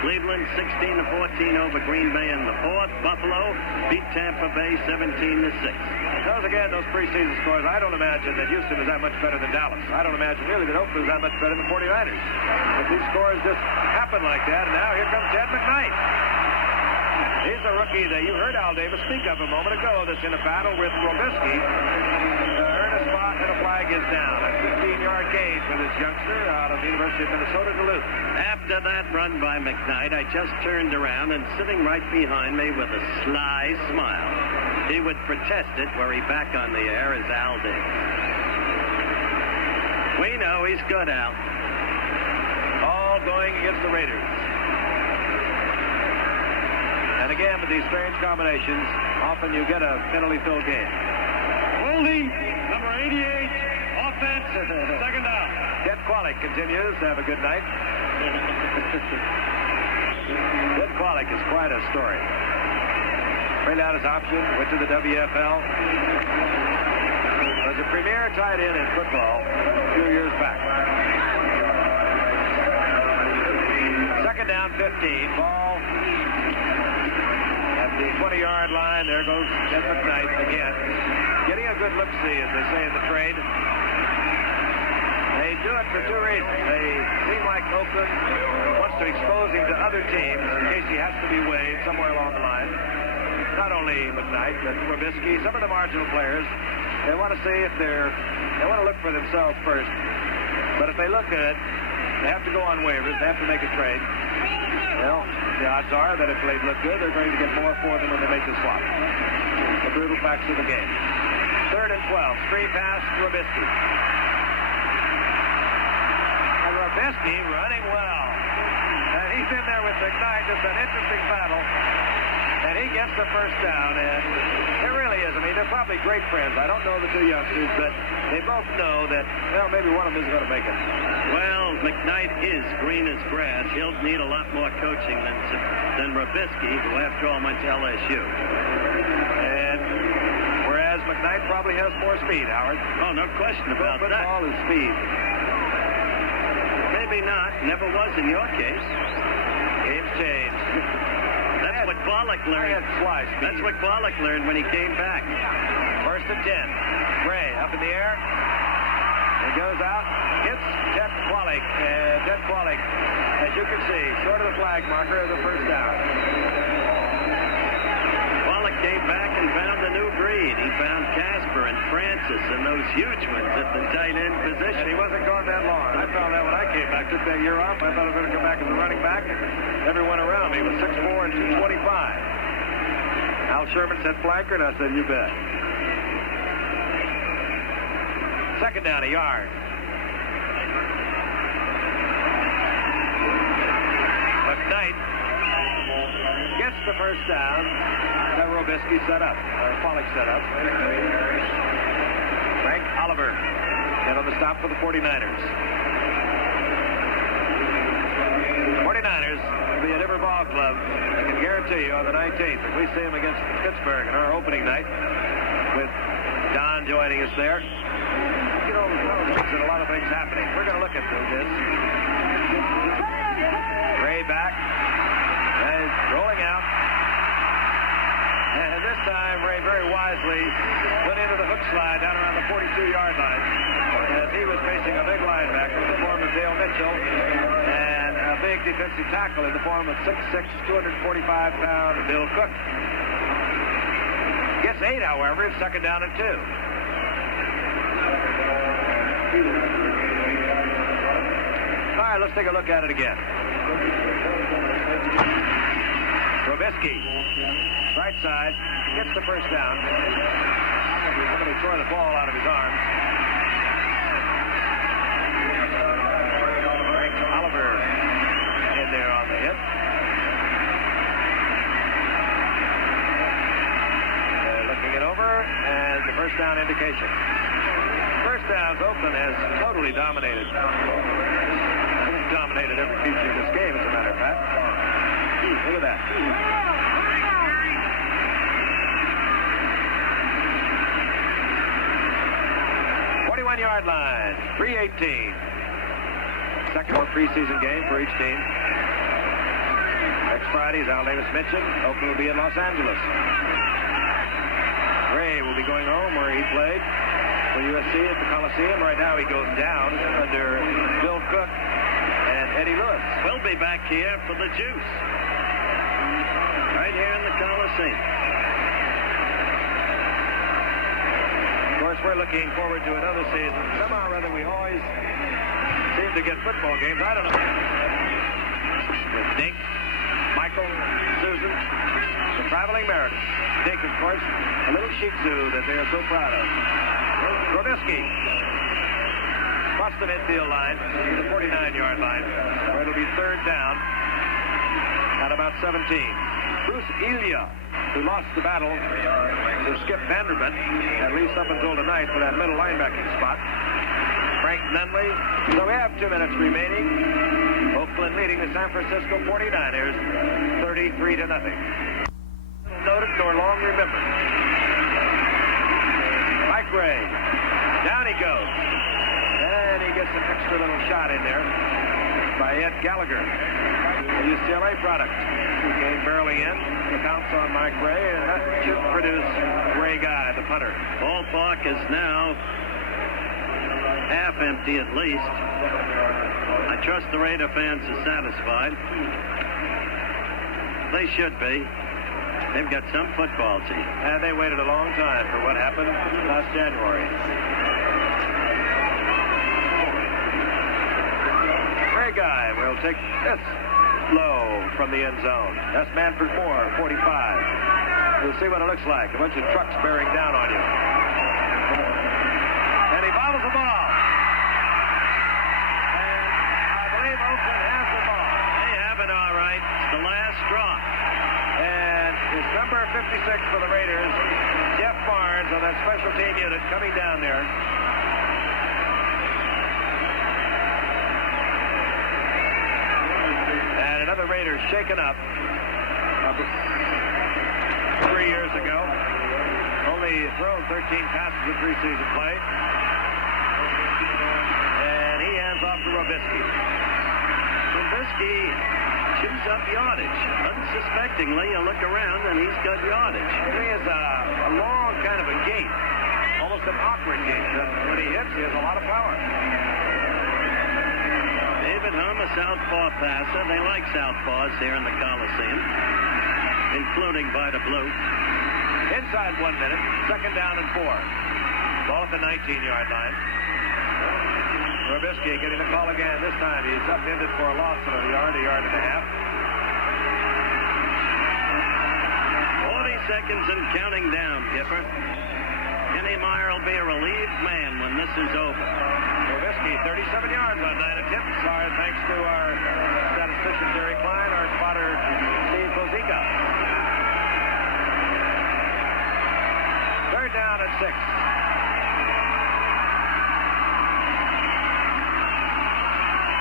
Cleveland 16-14 over Green Bay in the fourth. Buffalo beat Tampa Bay 17-6. Those again, those preseason scores. I don't imagine that Houston is that much better than Dallas. I don't imagine really that Oakland is that much better than the 49ers. But these scores just happen like that, and now here comes Ted McKnight. He's a rookie that you heard Al Davis speak of a moment ago that's in a battle with Robisky to earn a spot, and a flag is down. A 15-yard gain for this youngster out of the University of Minnesota Duluth. After that run by McKnight, I just turned around, and sitting right behind me with a sly smile, he would protest it were he back on the air as Al Davis. We know he's good, Al. All going against the Raiders. And again, with these strange combinations, often you get a penalty-filled game. Holding, number 88, offense, second down. Ted Qualick continues to have a good night. Ted Qualick is quite a story. Played out his option, went to the WFL. Was a premier tight end in football a few years back. Second down, 15. Ball at the 20-yard line. There goes Ted McKnight again. Getting a good look-see, as they say in the trade. They do it for two reasons. They seem like Oakland wants to expose him to other teams in case he has to be waived somewhere along the line. Not only McKnight, but Robisky, some of the marginal players. They want to see if they want to look for themselves first. But if they look good, they have to go on waivers. They have to make a trade. Well, the odds are that if they look good, they're going to get more for them when they make the swap. The brutal facts of the game. 3rd and 12. Screen pass to Robisky. And Robisky running well. And he's in there with McKnight. Just an interesting battle. And he gets the first down. And it really is. I mean, they're probably great friends. I don't know the two youngsters, but they both know that, well, maybe one of them is going to make it. Well, McKnight is green as grass. He'll need a lot more coaching than Robisky, who after all went to LSU. And whereas McKnight probably has more speed, Howard. Oh, no question about that. Football is speed. Maybe not. Never was in your case. Game's changed. That's what Qualick learned. That's what Qualick learned when he came back. 1st and 10. Gray up in the air. He goes out. Hits Ted Qualick. Ted Qualick, as you can see, short of the flag marker of the first down. Qualick came back and found a new breed. He found Casper and Francis and those huge ones at the tight end position. And he wasn't gone that long. I found that when I came back. Took that year off. I thought I was going to come back as a running back. Everyone around me was 6'4" and 225. Al Sherman said flanker, and I said, you bet. Second down, a yard. McKnight gets the first down that Robisky set up, or Qualick set up. Frank Oliver get on the stop for the 49ers. 49ers will be at every ball club. I can guarantee you on the 19th, if we see them against Pittsburgh in our opening night, with Don joining us there, you know, there's a lot of things happening. We're going to look at this. Ray back. And rolling out. And this time, Ray very wisely went into the hook slide down around the 42-yard line. As he was facing a big linebacker in the form of Dale Mitchell and a big defensive tackle in the form of 6'6", 245-pound Bill Cook. Gets 8, however, it's second down and 2. All right, let's take a look at it again. Robisky, right side, gets the first down. Somebody tore the ball out of his arms. Frank Oliver in there on the hit. They're looking it over, and the first down indication. First downs, Oakland has totally dominated. Dominated every feature of this game, as a matter of fact. Look at that. 41-yard line, 3:18. Second more preseason game for each team. Next Friday, as Al Davis mentioned, Oakland will be in Los Angeles. Ray will be going home where he played for USC at the Coliseum. Right now he goes down under Bill Cook and Eddie Lewis. We'll be back here for the juice. Right here in the Coliseum. Of course, we're looking forward to another season. Somehow or other, we always seem to get football games. I don't know. With Dink, Michael, Susan, the traveling Americans. Dink, of course, a little Shih Tzu that they are so proud of. Robisky across the midfield line to the 49-yard line, where it'll be third down at about 17. Bruce Elia, who lost the battle to Skip Vanderbilt, at least up until tonight, for that middle linebacking spot. Frank Nunley. So we have 2 minutes remaining. Oakland leading the San Francisco 49ers 33-0. Noted nor long remembered. Mike Ray. Down he goes. And he gets an extra little shot in there by Ed Gallagher, a UCLA product. He came barely in. The counts on Mike Ray, and that should produce Ray Guy, the punter. Ballpark is now half empty at least. I trust the Raider fans are satisfied. They should be. They've got some football team. And they waited a long time for what happened last January. Ray Guy will take this low from the end zone. That's Manfred Moore, 45. You'll see what it looks like. A bunch of trucks bearing down on you. And he bobbles the ball. And I believe Oakland has the ball. They have it all right. It's the last straw. And it's number 56 for the Raiders, Jeff Barnes on that special team unit coming down there. And another Raider shaken up 3 years ago. Only thrown 13 passes in preseason play. And he hands off to Robisky. Robisky chews up yardage. Unsuspectingly, you look around and he's got yardage. He has a long kind of a gait. Almost an awkward gait. When he hits, he has a lot of power. David Hum, a southpaw passer. They like southpaws here in the Coliseum, including Vita Blue. Inside 1 minute, second down and 4. Ball at the 19-yard line. Robisky getting the call again. This time he's upended for a loss of a yard and a half. 40 seconds and counting down, Gifford. Kenny Meyer will be a relieved man when this is over. Robisky, 37 yards on 9 attempts. Thanks to our statistician Jerry Klein, our spotter Steve Kozica. Third down and 6.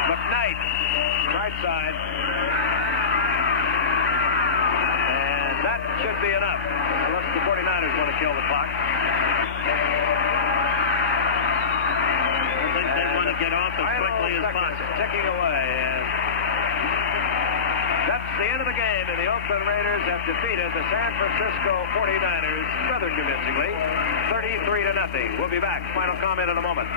McKnight, right side. And that should be enough, unless the 49ers want to kill the clock. I think they want to get off as quickly as possible. Ticking away, and that's the end of the game, and the Oakland Raiders have defeated the San Francisco 49ers rather convincingly, 33-0. We'll be back. Final comment in a moment.